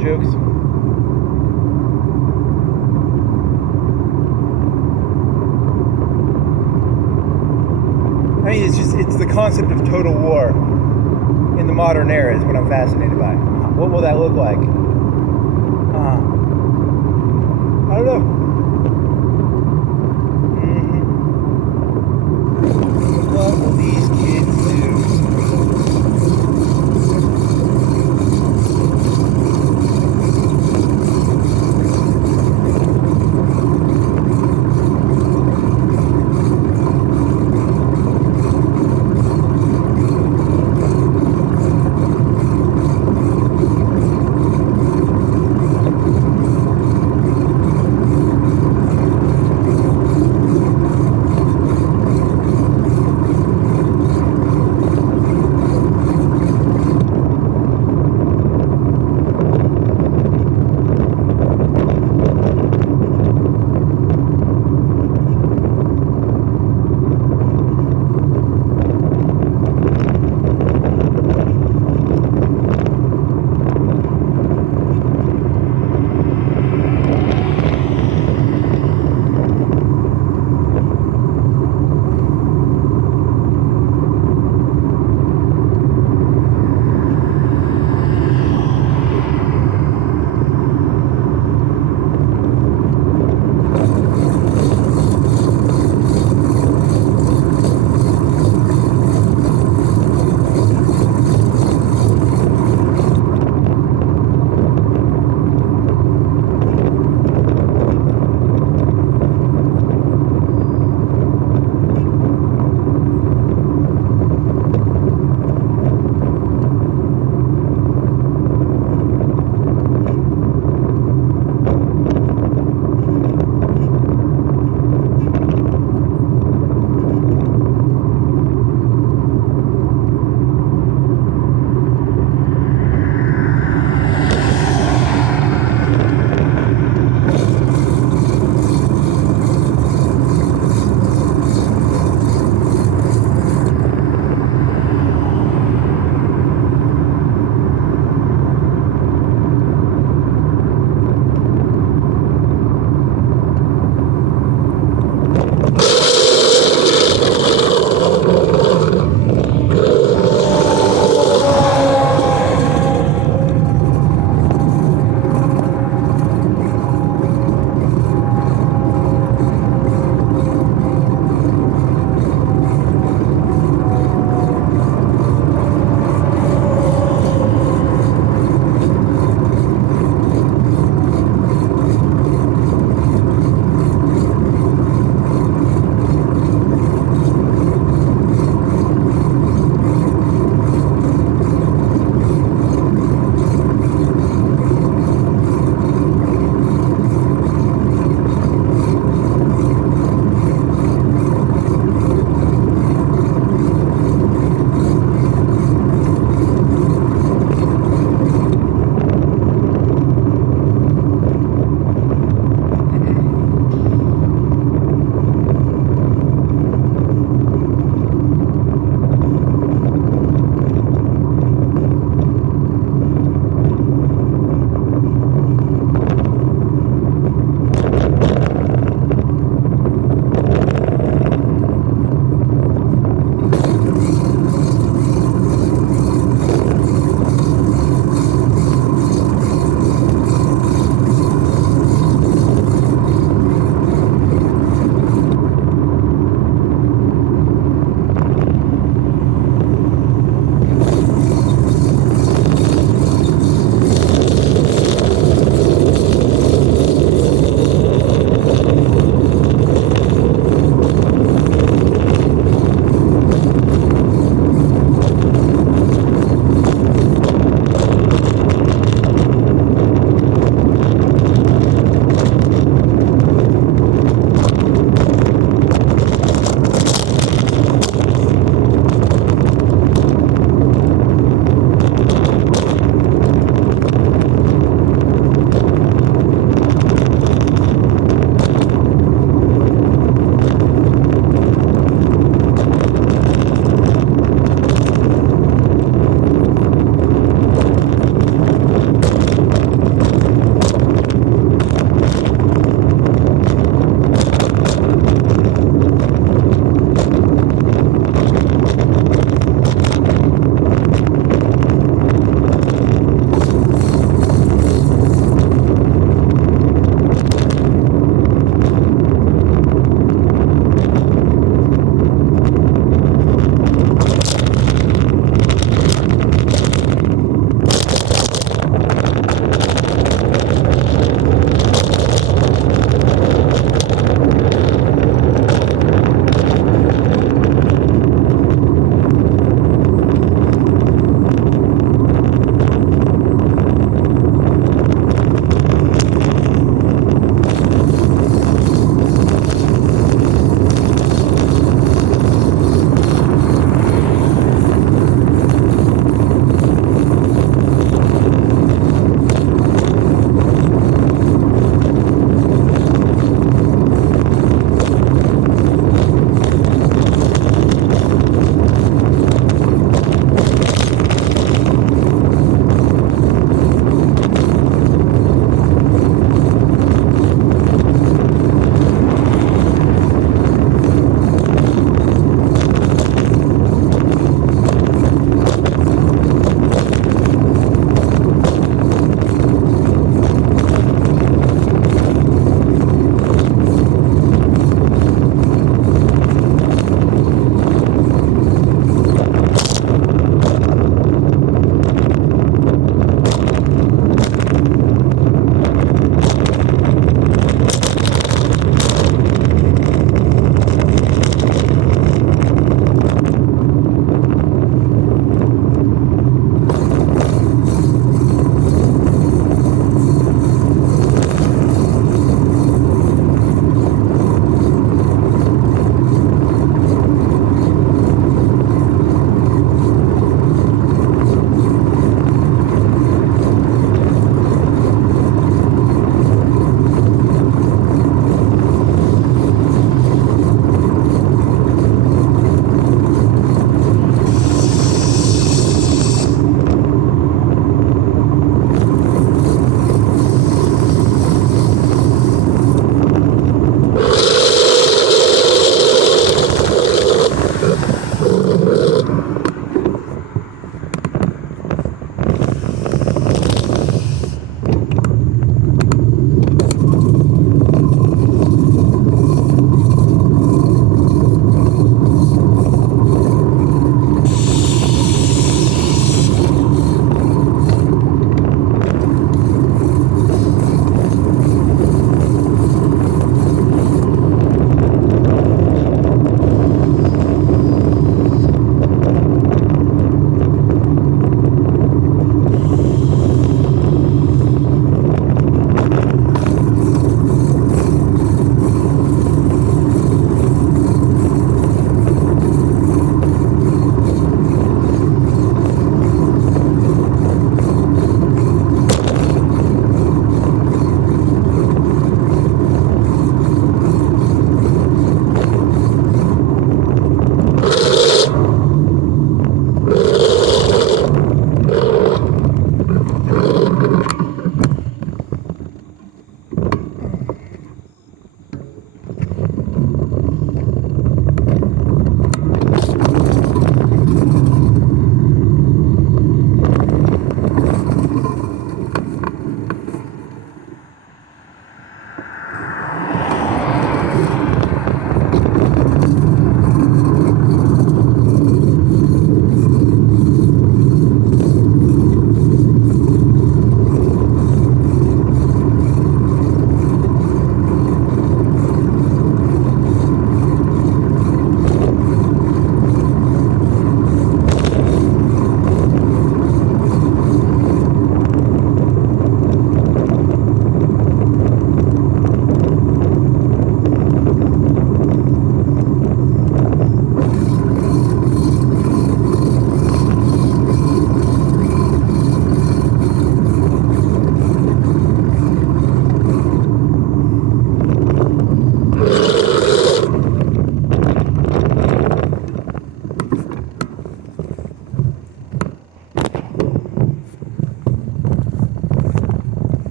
Jokes. I mean, it's the concept of total war in the modern era is what I'm fascinated by. What will that look like? I don't know. What will these kids do?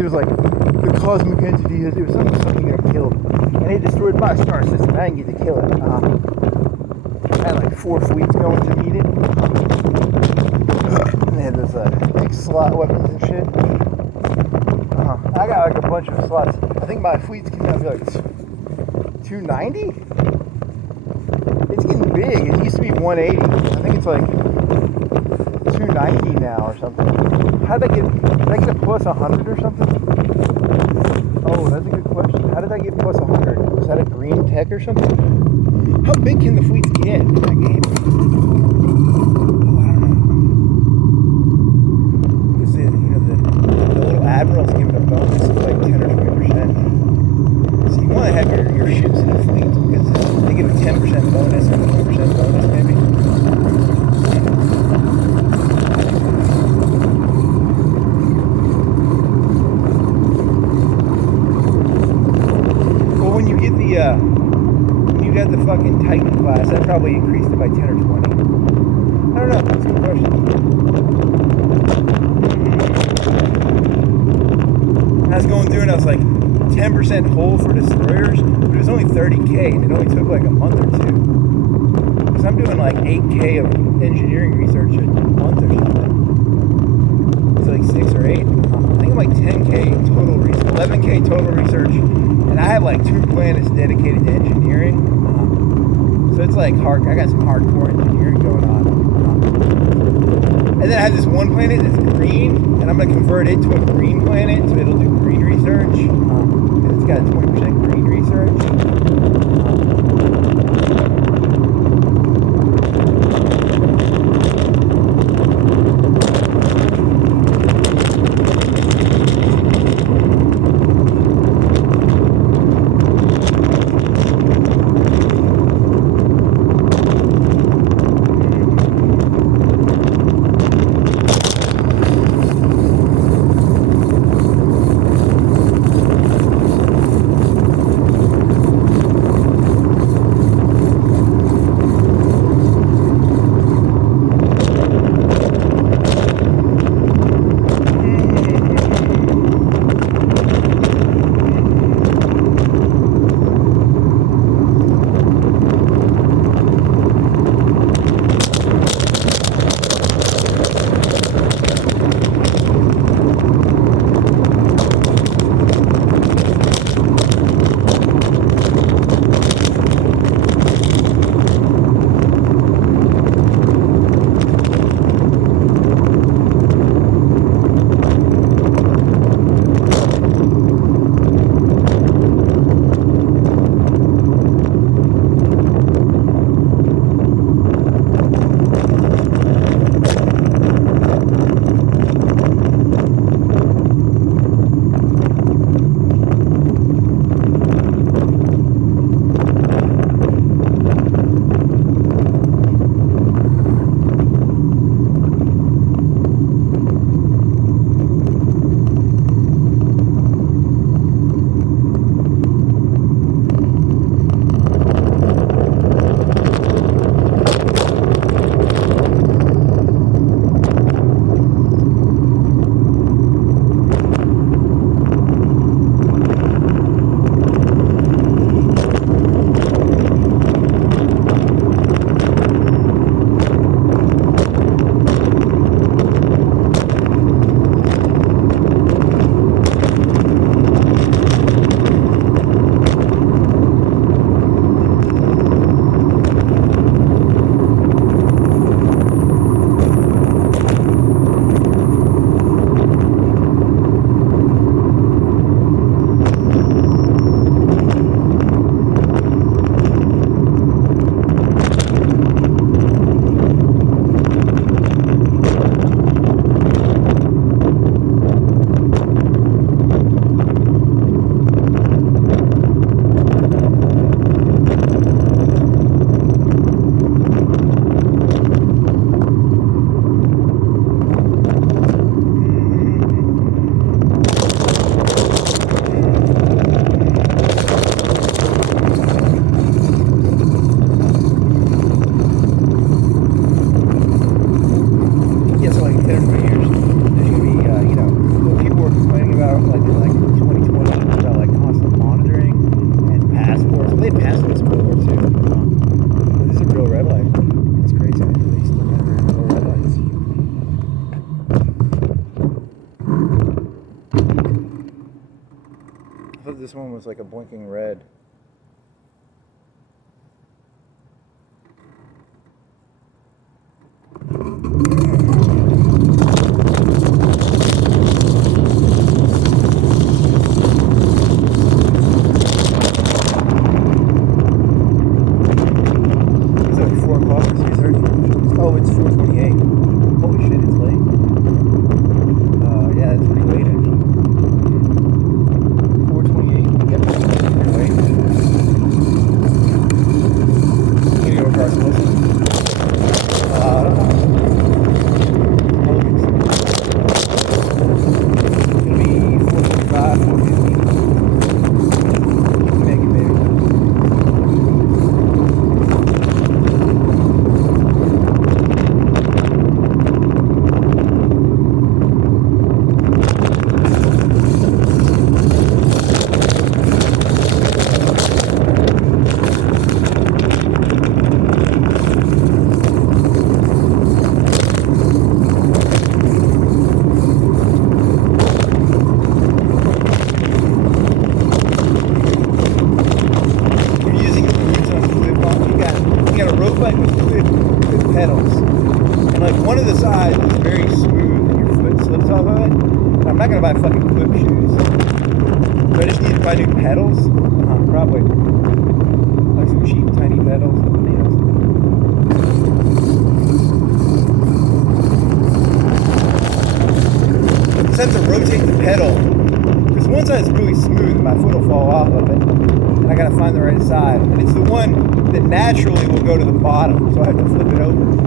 it was like the cosmic entity. It was something that killed, and it destroyed my star system. I didn't get to kill it. I had like 4 fleets going to meet it. And they had those big slot weapons and shit. I got like a bunch of slots. I think my fleets can now be like 290. It's getting big. It used to be 180. I think it's like 290 now or something. How did I get a plus 100 or something? Oh, that's a good question. How did I get plus 100? Was that a green tech or something? How big can the fleets get in that game? Oh, I don't know. Because the little admirals give it a bonus of like 10 or 20%. So you want to have your ships in a fleet because they get a 10% bonus or a 20% bonus maybe. When you got the fucking Titan class, that probably increased it by 10 or 20. I don't know. That's a good question. I was going through and I was like 10% whole for destroyers, but it was only 30K and it only took like a month or two. Because I'm doing like 8K of engineering research a month or something. It's like 6 or 8. I think I'm like 10K total research, 11K total research. And I have like 2 planets dedicated to engineering. So it's like hard. I got some hardcore engineering going on. And then I have this one planet that's green, and I'm going to convert it to a green planet, so it'll do green research. And it's got a 20% green research. I thought this one was like a blinking red. It's like 4 o'clock, it's 3:30. Oh, it's 4:28. Holy shit, it's late. Yeah, it's pretty late actually. 4:28. Yep, it's pretty late. Gonna go across the list. I don't know. It'll be 4:45, 4:50. Make it, baby. Pedals, and like one of the sides is very smooth and your foot slips off of it. I'm not gonna buy fucking clip shoes, so I just need to buy new pedals. Probably like some cheap tiny pedals. Just have to rotate the pedal because one side is really smooth and my foot will fall off of it, and I gotta find the right side. And it's the one that naturally will go to the bottom, so I have to flip it over.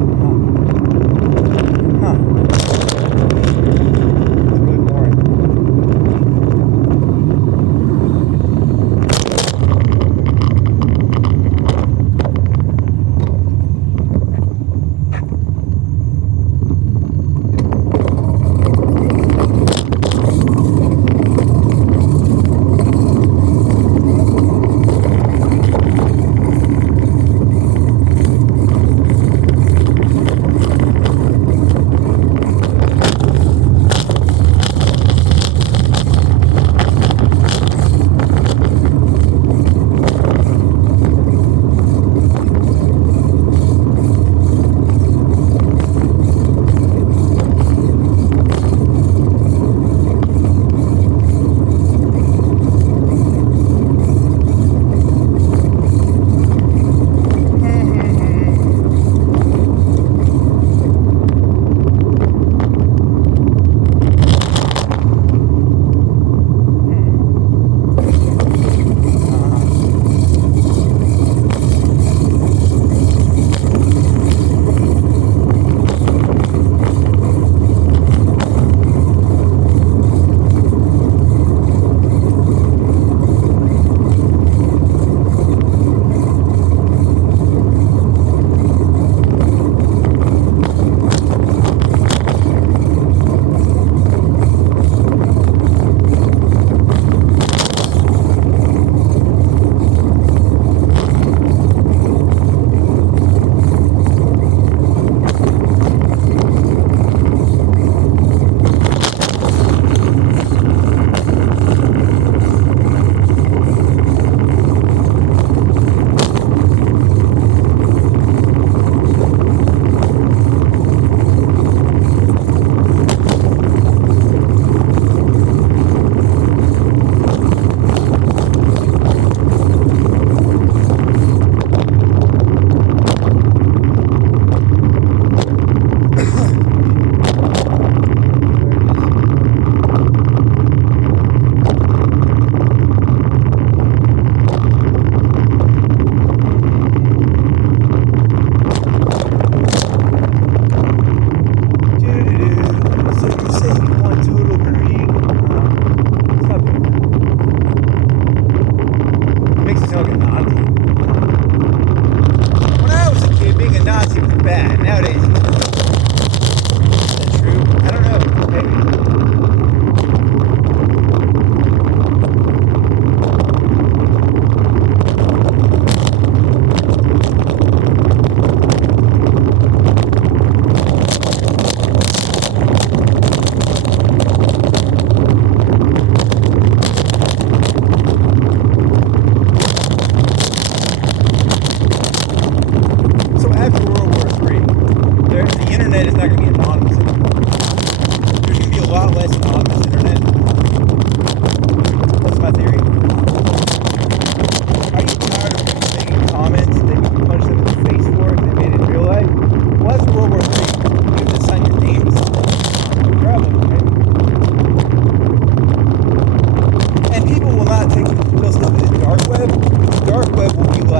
It's really boring.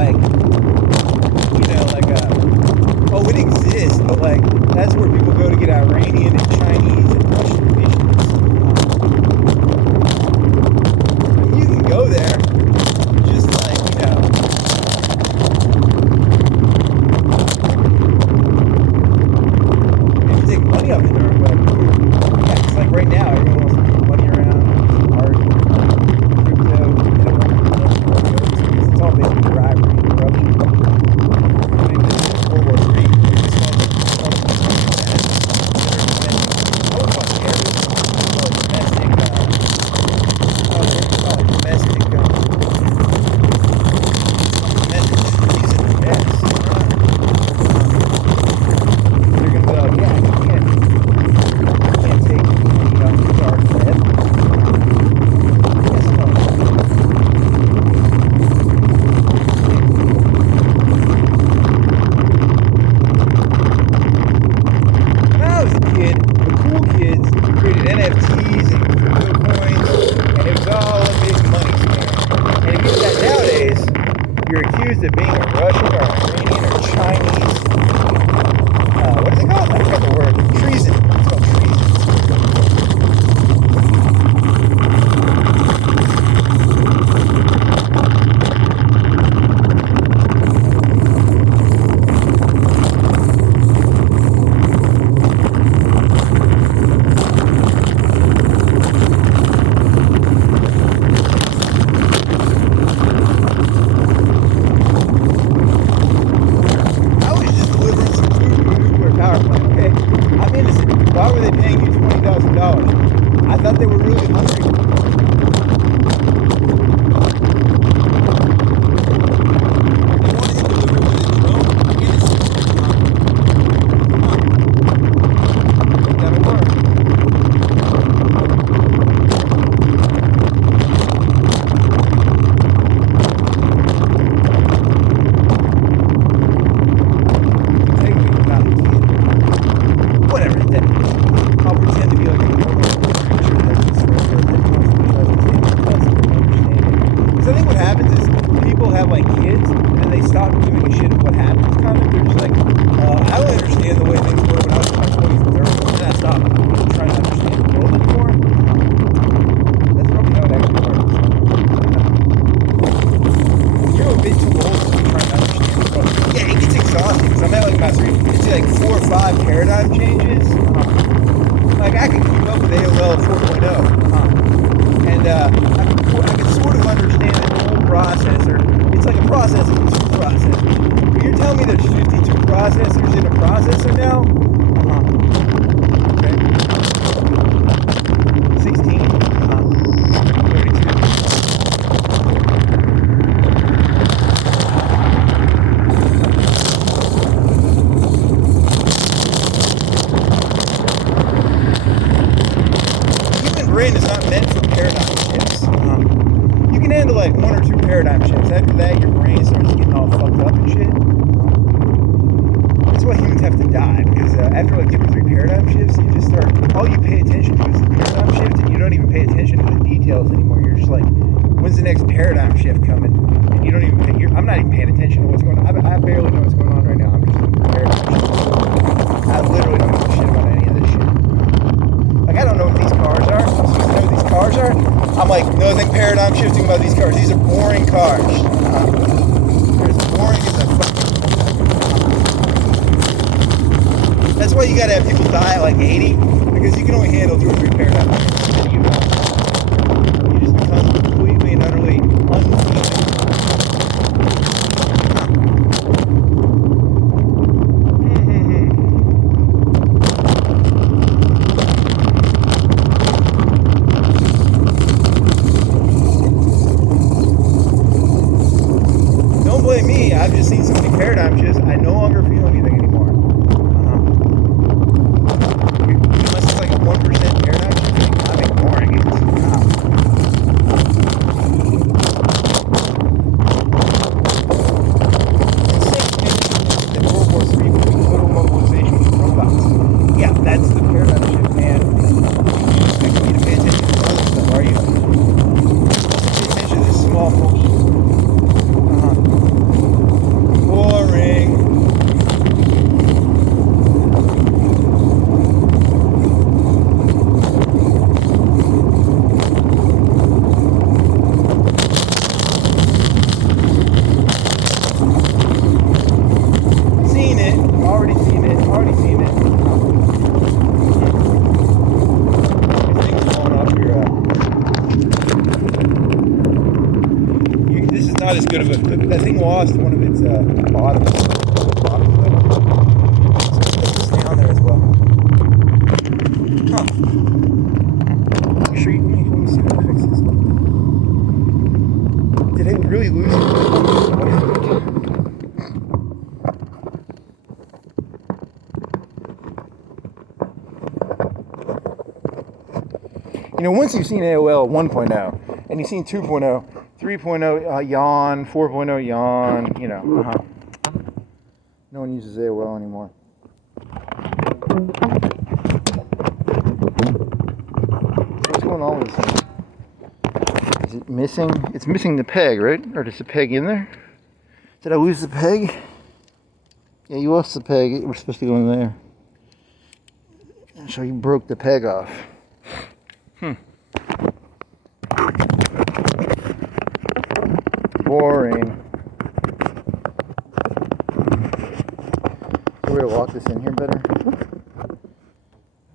like, oh, it exists, but like, that's where people go to get Iranian and Chinese and Russian munitions. And you can go there, just like, maybe take money off the dark web. Yeah, it's like right now, everyone wants to move money around, art, crypto, it's all basically bribery and corruption. Maybe this is World War III. NFTs and crypto coins, and it was all a big money scam. And if you do that nowadays, you're accused of being a Russian or Iranian or Chinese. What is it called? I forgot the word. Treason. It's called treason. Why were they paying you $20,000? I thought they were really hungry. They wanted to deliver with a drone. That'll work. Whatever. I'll pretend to be like a normal creature that just swears that they want to understanding. Because I think what happens is people have like kids and then they stop giving a shit of what happens comment. They're just like, I don't understand the way things were when I was in my 20s and 30s. And then I stop trying to understand the world anymore. That's probably how it actually works. You're a bit too old to be trying to understand the world. Yeah, it gets exhausting. Because I'm at like my 4 or 5 paradigm changes. Like I can keep up with AOL 4.0, and I can sort of understand the whole process, or it's like a processor with 2 processors. But you're telling me there's 52 processors in a processor now? Okay. 16. 32. Brain is not meant for paradigm shifts. You can handle like 1 or 2 paradigm shifts. After that, your brain starts getting all fucked up and shit. That's why humans have to die, because after like 2 or 3 paradigm shifts, you just start, all you pay attention to is the paradigm shift, and you don't even pay attention to the details anymore. You're just like, when's the next paradigm shift coming? And you don't even pay, I'm not even paying attention to what's going on. I barely know what's going on right now. I'm just looking at paradigm shifts. I literally don't give a shit about any of this shit. Like, I don't know what these cars are. I'm supposed to know what these cars are. I'm like, nothing paradigm shifting about these cars. These are boring cars. They're as boring as a fucking... That's why you gotta have people die at like 80, because you can only handle 2 or 3 paradigm shifts. You just become completely and utterly unfeeling. Blame me, I've just seen so many paradigm shifts, I no longer feel anything anymore. Unless it's like a 1% paradigm shift, I'm not as good of a clip. That thing lost one of its bottoms. Bottom clip. So it's down there as well. Huh. You sure let me see if I fix this. Did it really lose it? You know, once you've seen AOL 1.0, and you've seen 2.0, 3.0 yawn, 4.0 yawn, you know, no one uses AOL anymore. So what's going on with this thing? Is it missing? It's missing the peg, right? Or is the peg in there? Did I lose the peg? Yeah, you lost the peg. It was supposed to go in there. So you broke the peg off. Boring. Is there a way to lock this in here better? I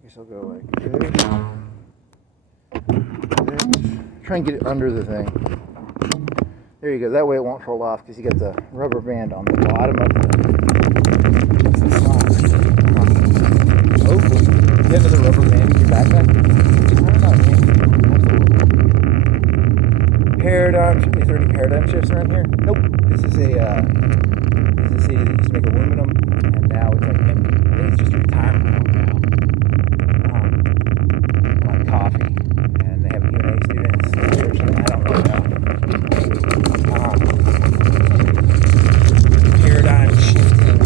guess I'll go like this. Try and get it under the thing. There you go. That way it won't fall off because you got the rubber band on the bottom of the side. Hopefully. You have another rubber band in your backpack? I don't know. Paradigm. Is there any paradigm shifts around here? Nope. This is a city that used to make aluminum, and now it's like empty. I think it's just a retirement home now. Like coffee, and they have UNA students or something. I don't really know. Paradigm shifting.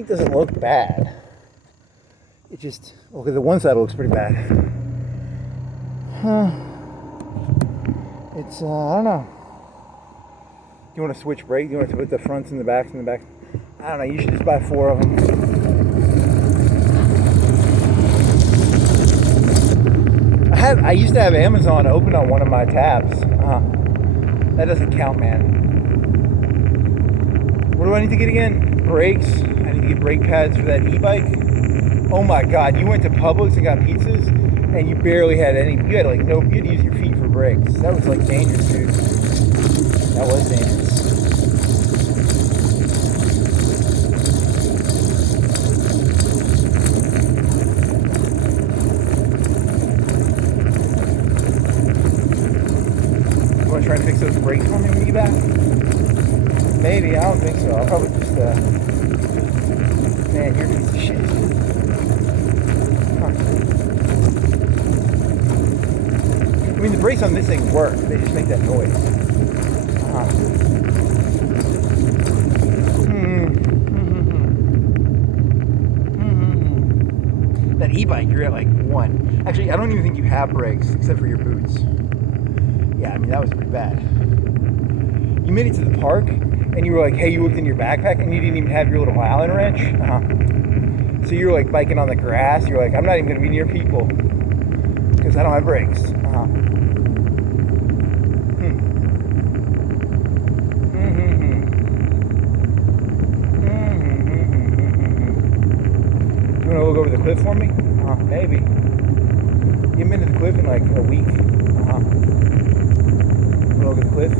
brake doesn't look bad. It just, okay, the one side looks pretty bad. It's, I don't know. Do you want to switch brake? Do you want to put the fronts and the backs and the back? I don't know, you should just buy 4 of them. I used to have Amazon open on one of my tabs. That doesn't count, man. What do I need to get again? Brakes. I need to get brake pads for that e-bike. Oh my God, you went to Publix and got pizzas and you barely had any, you had like no, you had to use your feet for brakes. That was like dangerous, dude. That was dangerous. You want to try and fix those brakes for me when you get back? Maybe, I don't think so. I'll probably just, man, you're a piece of shit. I mean, the brakes on this thing work. They just make that noise. That e-bike, you're at like 1. Actually, I don't even think you have brakes except for your boots. Yeah, I mean, that was pretty bad. You made it to the park and you were like, hey, you looked in your backpack and you didn't even have your little Allen wrench. So you were like biking on the grass. You're like, I'm not even going to be near people because I don't have brakes. You want to look over the cliff for me? Maybe. Get me to the cliff in like a week. Want to look at the cliff?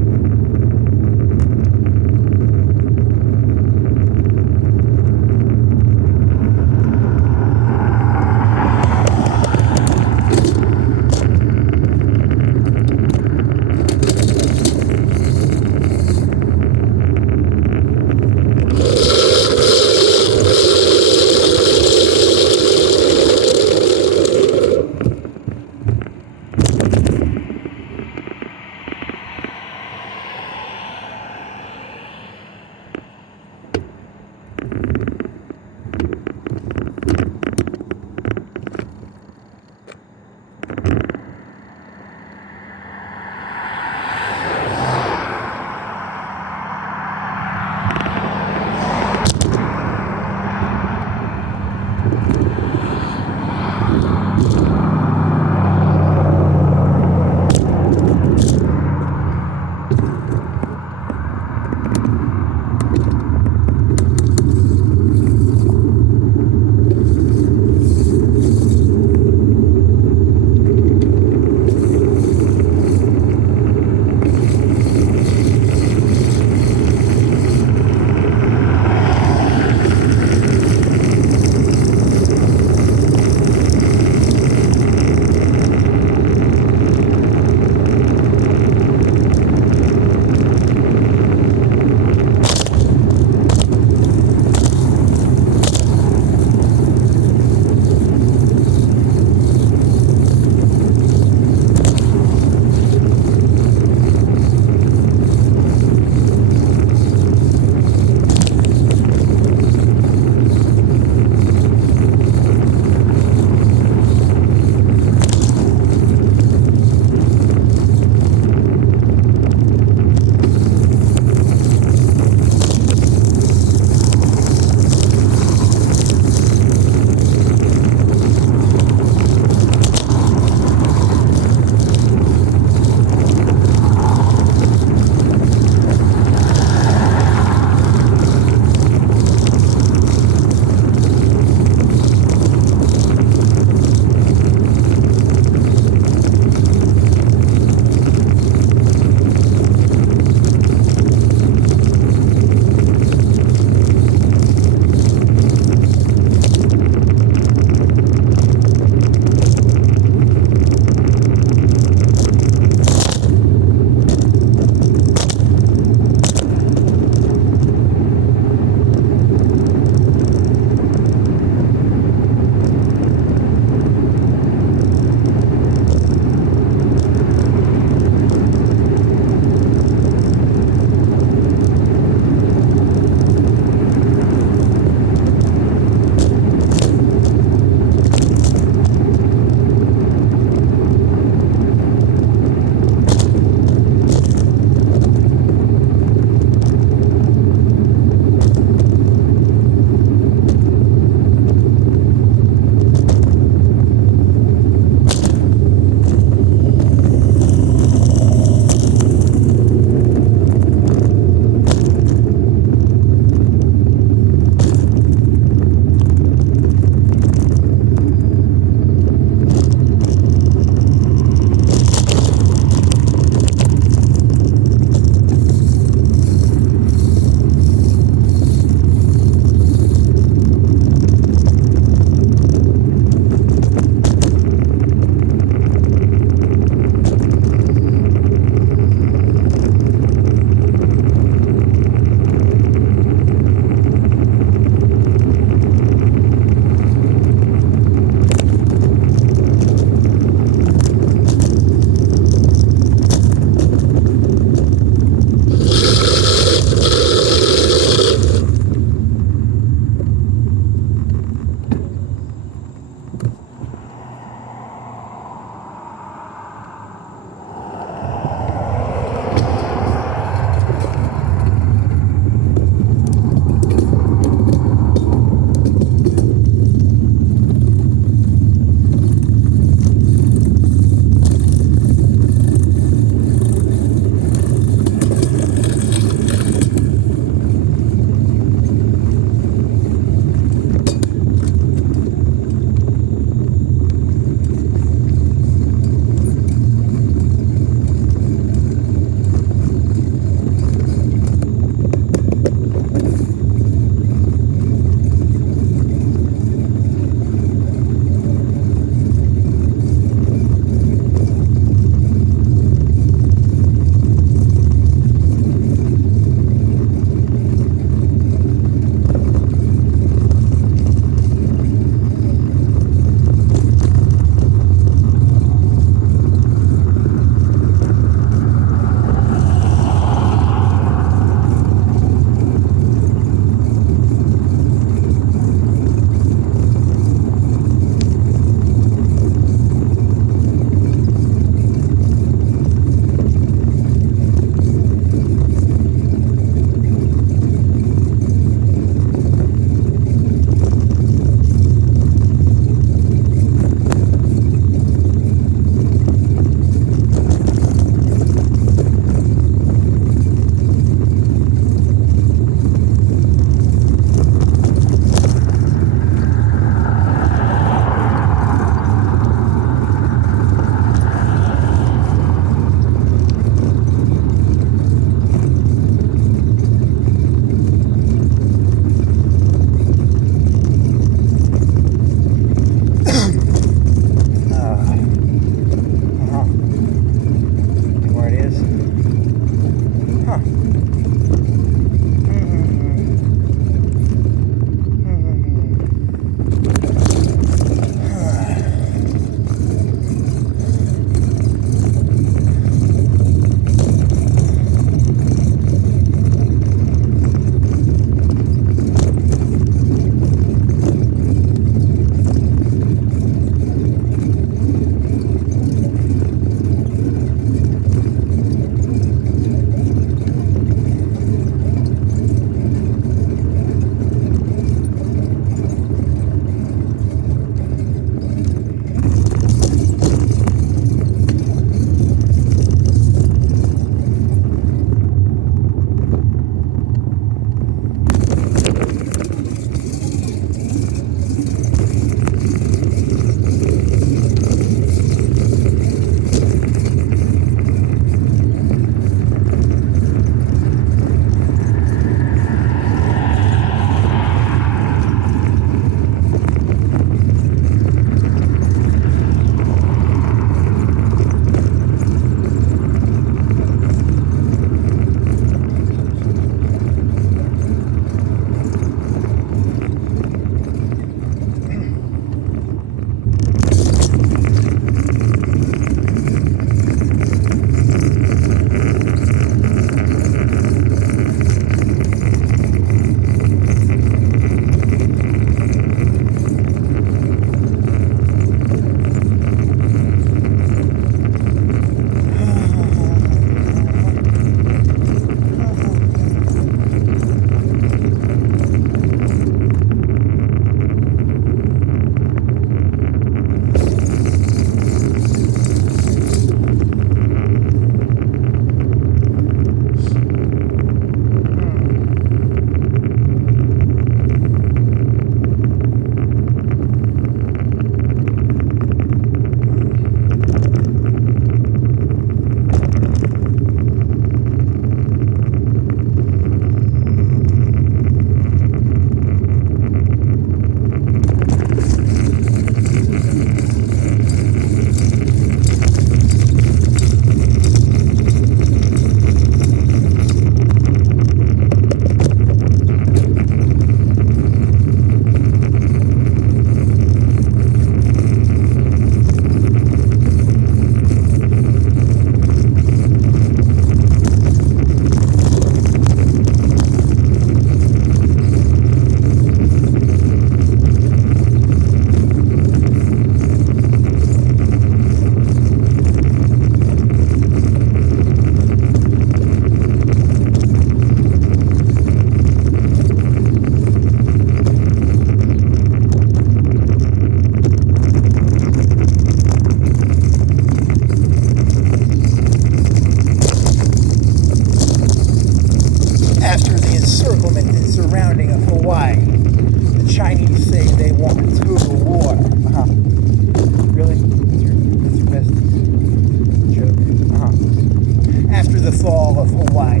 the fall of Hawaii.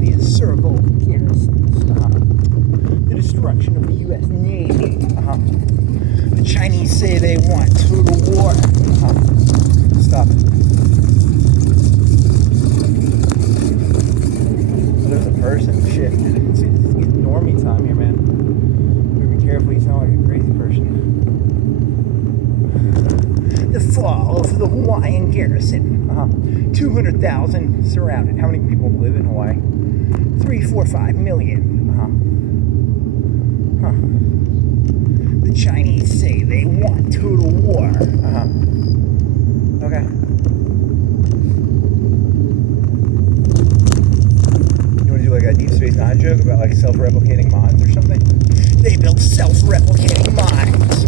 The encircle garrisons. The destruction of the U.S. Navy. The Chinese say they want total war. Stop it. There's a person. Shit. It's getting normie time here, man. Better be careful. You sound like a crazy person. The fall of the Hawaiian garrison. 200,000 surrounded. How many people live in Hawaii? 3, 4, 5 million. The Chinese say they want total war. Okay. You want to do like a Deep Space Nine joke about like self-replicating minds or something? They built self-replicating minds.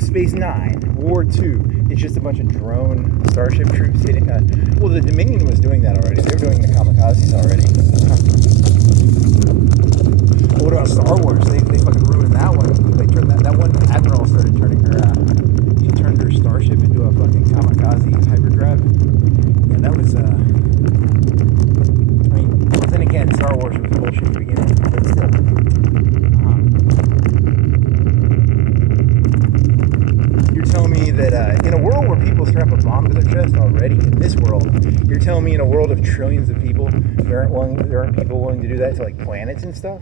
Space Nine, War II. It's just a bunch of drone starship troops hitting. Well, the Dominion was doing that already. They were doing the kamikazes already. But what about Star Wars? They fucking ruined that one. They turned that one admiral started turning her. She turned her starship into a fucking kamikaze hyperdrive. Yeah, that was. I mean, well, then again, Star Wars was bullshit to begin with, but still. Telling me that in a world where people strap a bomb to their chest already, in this world, you're telling me in a world of trillions of people, there aren't people willing to do that to like planets and stuff?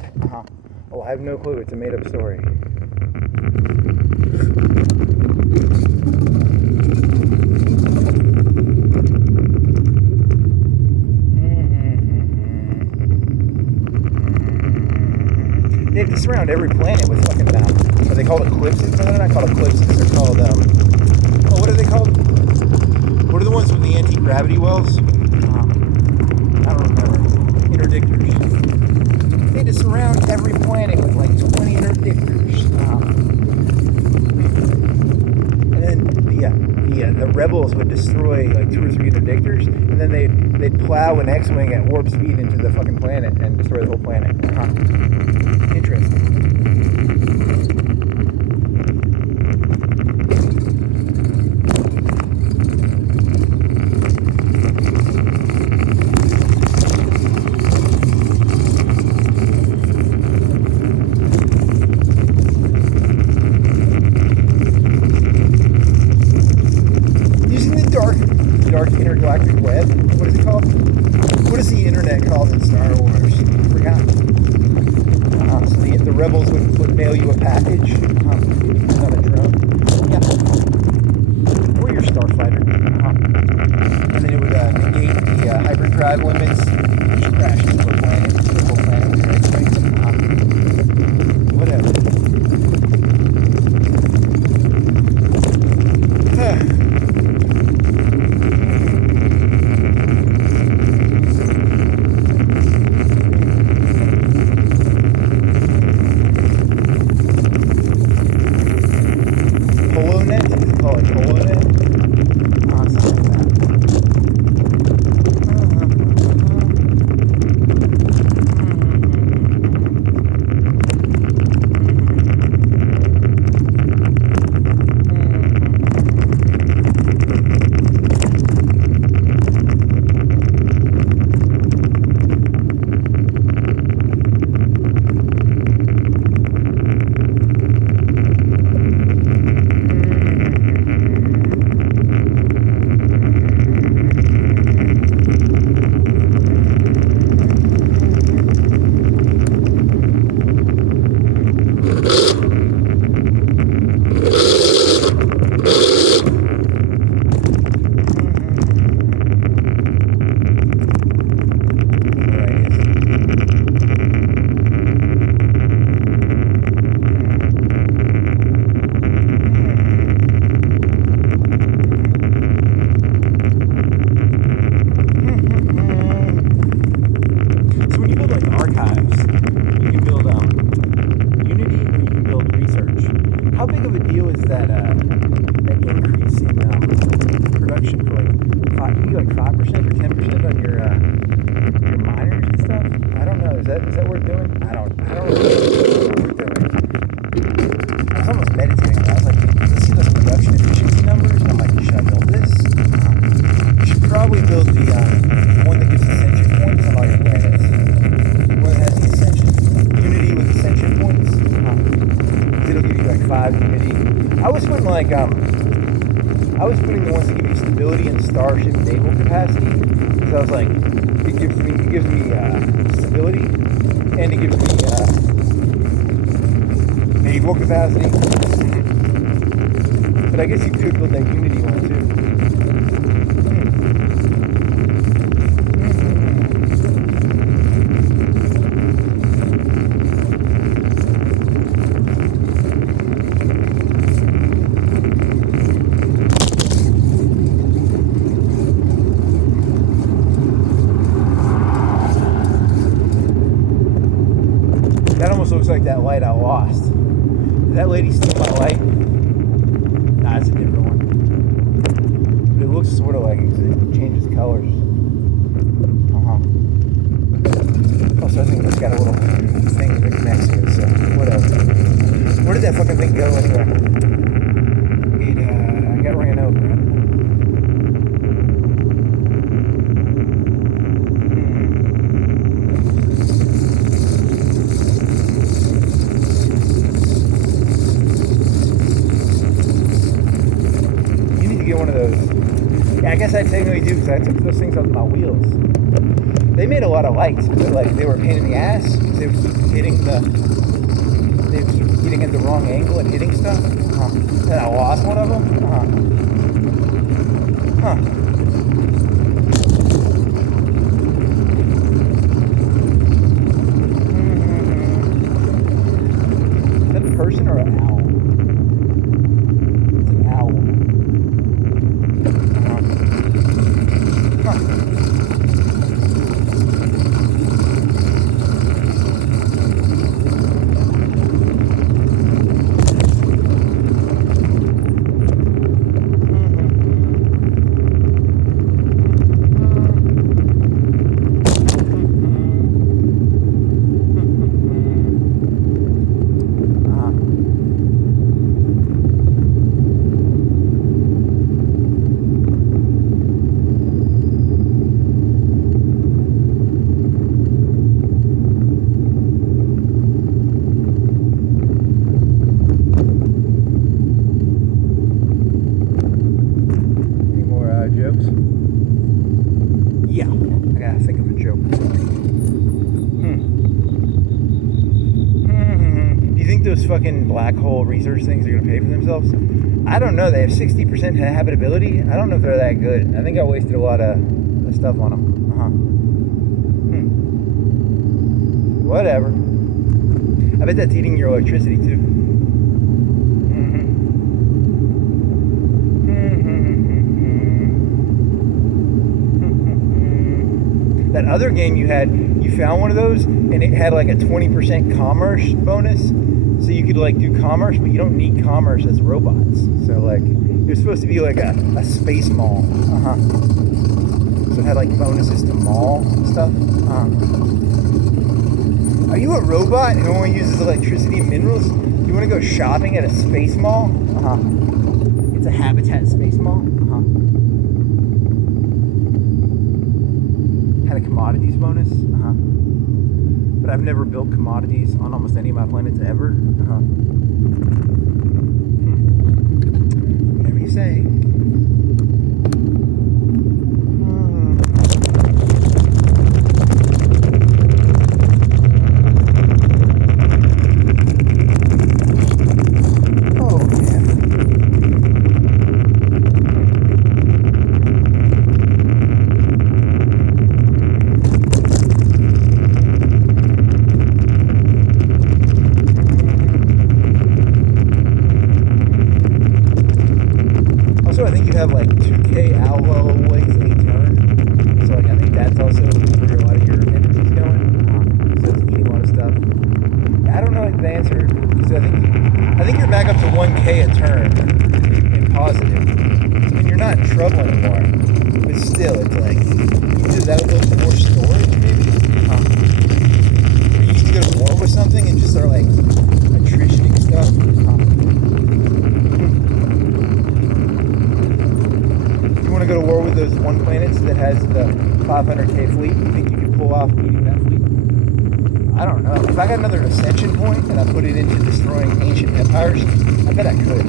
Oh, I have no clue. It's a made-up story. They have to surround every planet with fucking are they called eclipses? No, they're not called eclipses. They're called, what are they called? What are the ones with the anti-gravity wells? I don't remember. Interdictors. They had to surround every planet with like 20 interdictors. And then the rebels would destroy like 2 or 3 interdictors, and then they'd plow an X-wing at warp speed into the fucking planet and destroy the whole planet. Interesting. Dark intergalactic web. What is it called? What is the internet called in Star Wars? I forgot. So the rebels would mail you a package on a drone. Yeah. Or your starfighter. And then it would negate the hyperdrive limits. You crash into a planet, the whole planet with your X-Wing. Whatever. How big of a deal is that that increase in production for like you do like 5% or 10% on your miners and stuff. I don't know. Is that worth doing? I don't know. I was almost meditating. I was like, let's see those production efficiency numbers. And I'm like, should I build this? You should probably build the one that gives ascension points on all your planets. The one that has the ascension unity with ascension points. It'll give you like 5 unity. I was putting the ones that give me stability and starship naval capacity. So I was like, it gives me stability and it gives me naval capacity. But I guess you could build that unity one too. That almost looks like that light I lost. Did that lady steal my light? Nah, it's a different one. But it looks sort of like it changes colors. Also, I think it's got a little thing that connects to it, so whatever. Where did that fucking thing go anyway? I got ran over. One of those. Yeah, I guess I technically do because I took those things off my wheels. They made a lot of lights, but like they were a pain in the ass because they would keep hitting at the wrong angle and hitting stuff. And I lost one of them. Is that a person or an owl? It's an owl. Jokes? Yeah, I gotta think of a joke. Do you think those fucking black hole research things are gonna pay for themselves? I don't know. They have 60% habitability. I don't know if they're that good. I think I wasted a lot of stuff on them. Whatever. I bet that's eating your electricity too. That other game you found one of those, and it had like a 20% commerce bonus, so you could like do commerce, but you don't need commerce as robots. So like, it was supposed to be like a space mall. So it had like bonuses to mall stuff. Are you a robot who only uses electricity and minerals? You want to go shopping at a space mall? It's a habitat space mall. Had a commodities bonus. But I've never built commodities on almost any of my planets ever. Whatever you say. I think you have like 2K alloys a turn, so like I think that's also where a lot of your energy's going. So it's eating a lot of stuff. I don't know the answer. So I think you're back up to 1K a turn in positive. So, I mean, you're not in trouble anymore. But still, it's like, either that would go for more storage, maybe? Or you need to go to war with something and just start, like, attritioning stuff. You want to go to war with those one planets that has the 500k fleet? You think you could pull off beating that fleet? I don't know. If I got another ascension point and I put it into destroying ancient empires, I bet I could.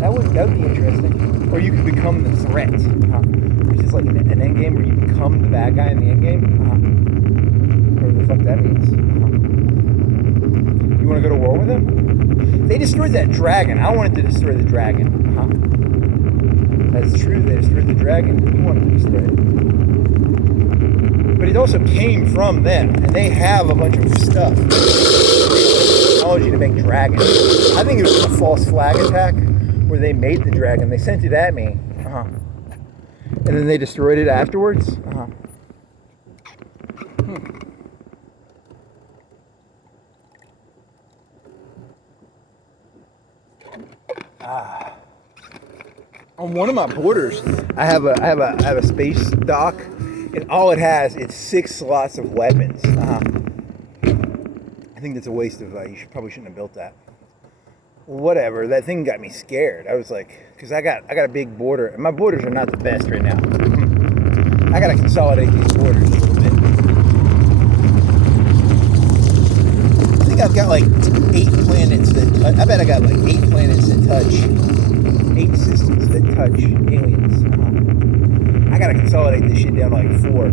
That would be interesting. Or you could become the threat. Which is like an end game where you become the bad guy in the end game. Whatever the fuck that means. You want to go to war with them? They destroyed that dragon. I wanted to destroy the dragon. That's true. They destroyed the dragon. You wanted to destroy it. But it also came from them, and they have a bunch of stuff, technology to make dragons. I think it was a false flag attack where they made the dragon. They sent it at me, and then they destroyed it afterwards. On one of my borders, I have a space dock. And all it has is 6 slots of weapons. I think that's a waste of. Probably shouldn't have built that. Whatever. That thing got me scared. I was like, because I got a big border, and my borders are not the best right now. I gotta consolidate these borders a little bit. I think I've got like 8 planets that. I bet I got like 8 planets that touch. 8 systems that touch aliens. I gotta consolidate this shit down to like 4. I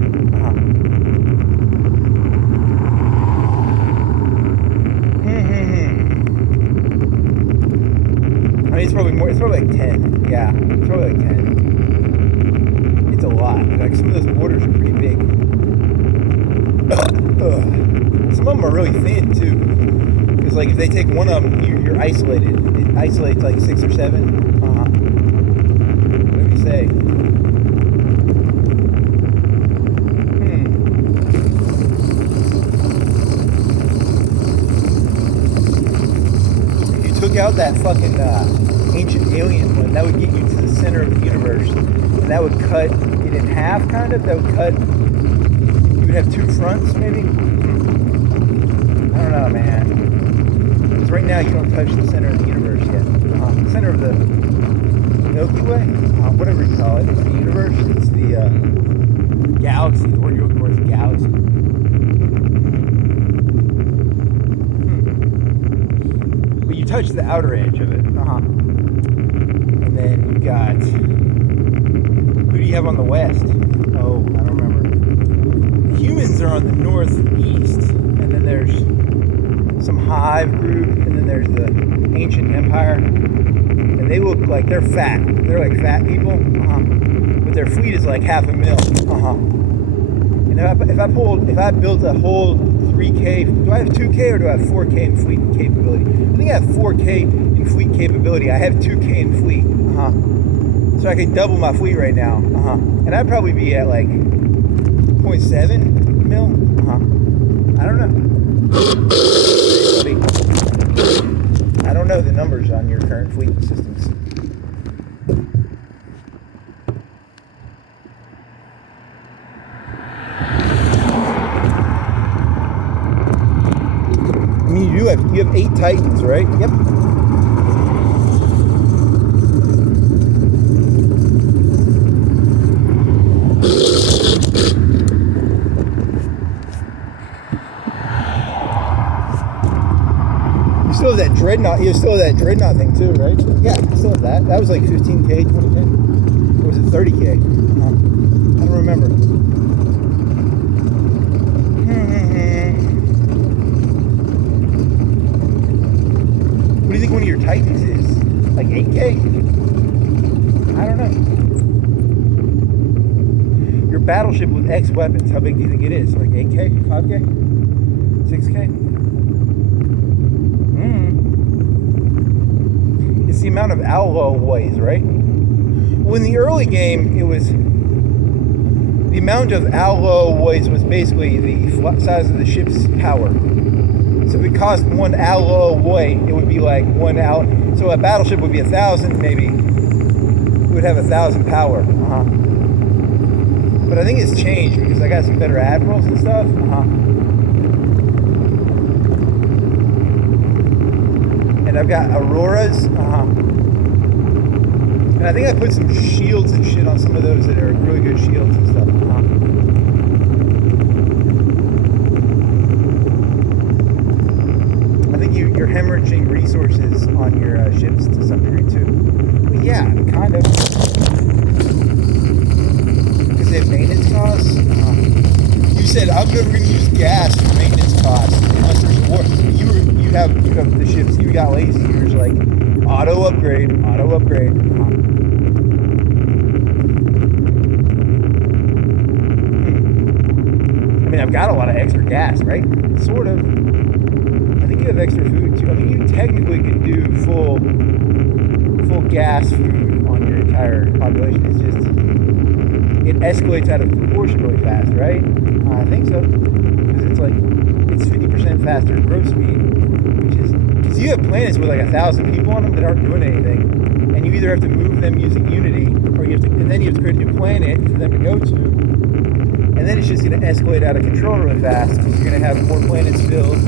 mean, it's probably more. It's probably like 10. Yeah, it's probably like 10. It's a lot. Like some of those borders are pretty big. Some of them are really thin too. Because like if they take one of them, you're isolated. It isolates like 6 or 7. What do you say? Took out that fucking ancient alien one, that would get you to the center of the universe, and that would cut it in half, kind of. That would cut. You would have 2 fronts, maybe. I don't know, man. Because right now you don't touch the center of the universe yet. The center of the Milky Way, whatever you call it. It's the universe. It's the galaxy. The word you're looking for is galaxy. You touch the outer edge of it. And then you got. Who do you have on the west? Oh, I don't remember. The humans are on the northeast, and then there's some hive group, and then there's the ancient empire. And they look like they're fat. They're like fat people. But their fleet is like 500,000. And if I built a whole 3K, do I have 2K or do I have 4K in fleet capability? I think I have 4K in fleet capability. I have 2K in fleet. So I could double my fleet right now. And I'd probably be at like 0.7 mil. I don't know. I don't know the numbers on your current fleet systems. I mean, you have 8 Titans, right? Yep. You still have that dreadnought. You still have that dreadnought thing too, right? Yeah, you still have that. That was like 15K, 20K. Or was it 30K? I don't remember. What do you think one of your Titans is? Like 8K? I don't know. Your battleship with X weapons, how big do you think it is? Like 8K? 5K? 6K? It's the amount of alloys, right? Well, in the early game, it was... The amount of alloys was basically the size of the ship's power. So if it cost 1 alloy, it would be like 1 out. So a battleship would be 1,000 maybe. It would have 1,000 power. But I think it's changed because I got some better admirals and stuff. And I've got Auroras. And I think I put some shields and shit on some of those that are really good shields and stuff. I think you're hemorrhaging resources on your ships to some degree too. Well, yeah, kind of. Because they have maintenance costs. You said I'm never going to use gas for maintenance costs unless there's a war. You have the ships. You got lazy. You're just like auto upgrade. I mean, I've got a lot of extra gas, right? Sort of. I think you have extra food too. I mean, you technically could do full gas food on your entire population. It's just it escalates out of proportion really fast, right? I think so, because it's 50% faster growth speed, which is because you have planets with like 1,000 people on them that aren't doing anything, and you either have to move them using Unity, or and then you have to create a new planet for them to go to. And then it's just going to escalate out of control really fast because you're going to have more planets filled.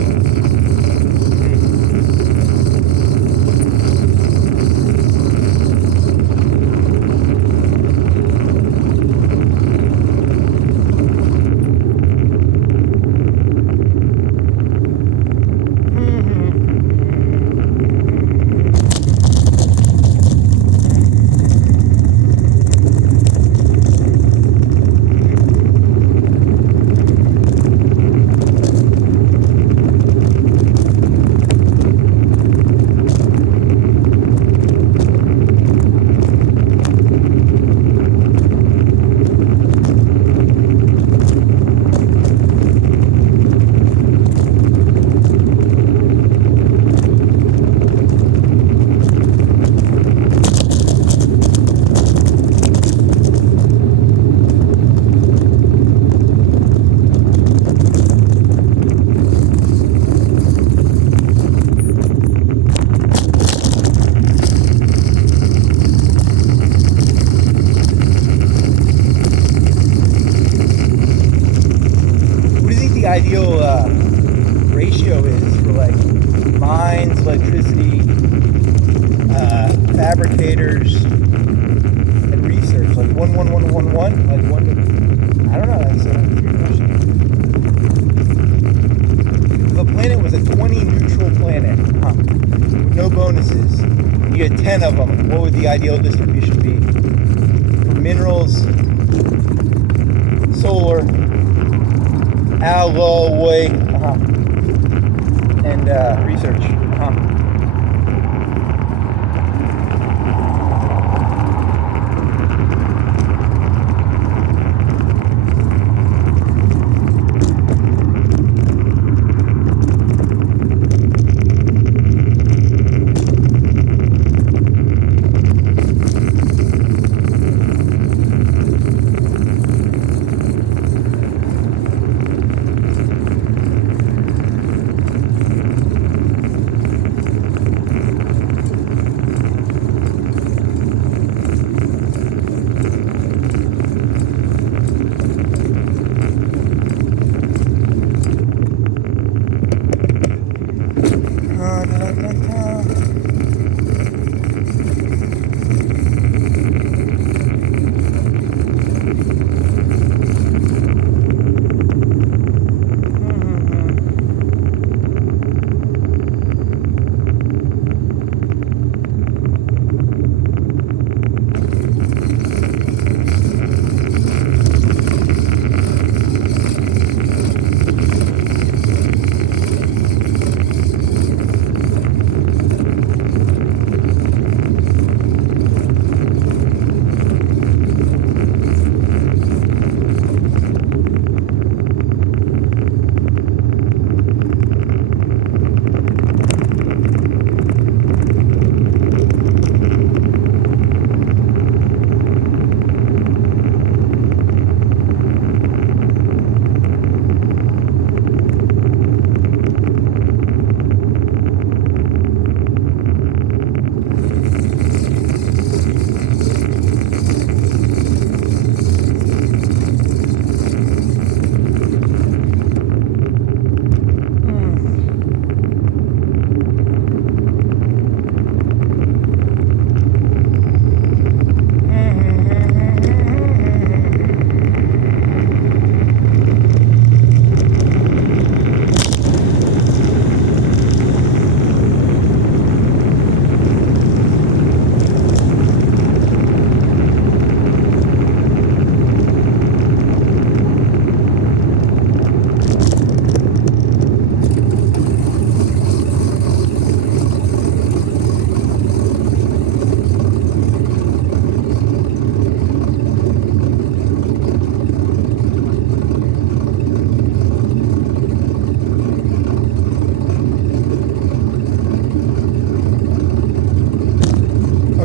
Ideal ratio is for like mines, electricity, fabricators, and research, like 1, like 1 to, I don't know, that's a good question. If a planet was a 20 neutral planet, with no bonuses, you had 10 of them, what would the ideal distribution be? For minerals, solar, alloy, and research.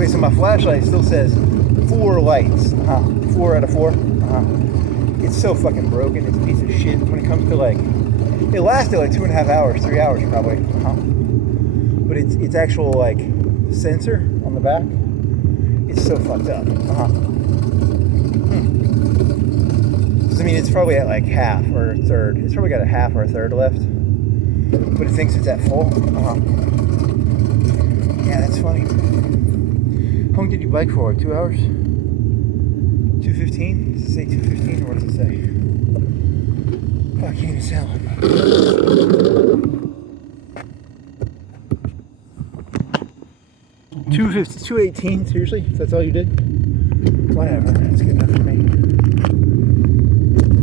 Okay, so my flashlight still says 4 lights. 4 out of 4. It's so fucking broken. It's a piece of shit when it comes to like. It lasted like 2.5 hours, 3 hours probably. But it's actual like sensor on the back. It's so fucked up. So, I mean, it's probably at like half or a third. It's probably got a half or a third left. But it thinks it's at full. Yeah, that's funny. How long did you bike for? 2 hours? 2:15? Does it say 2:15 or what does it say? Oh, I can't even tell. 2:18, seriously? That's all you did? Whatever, that's good.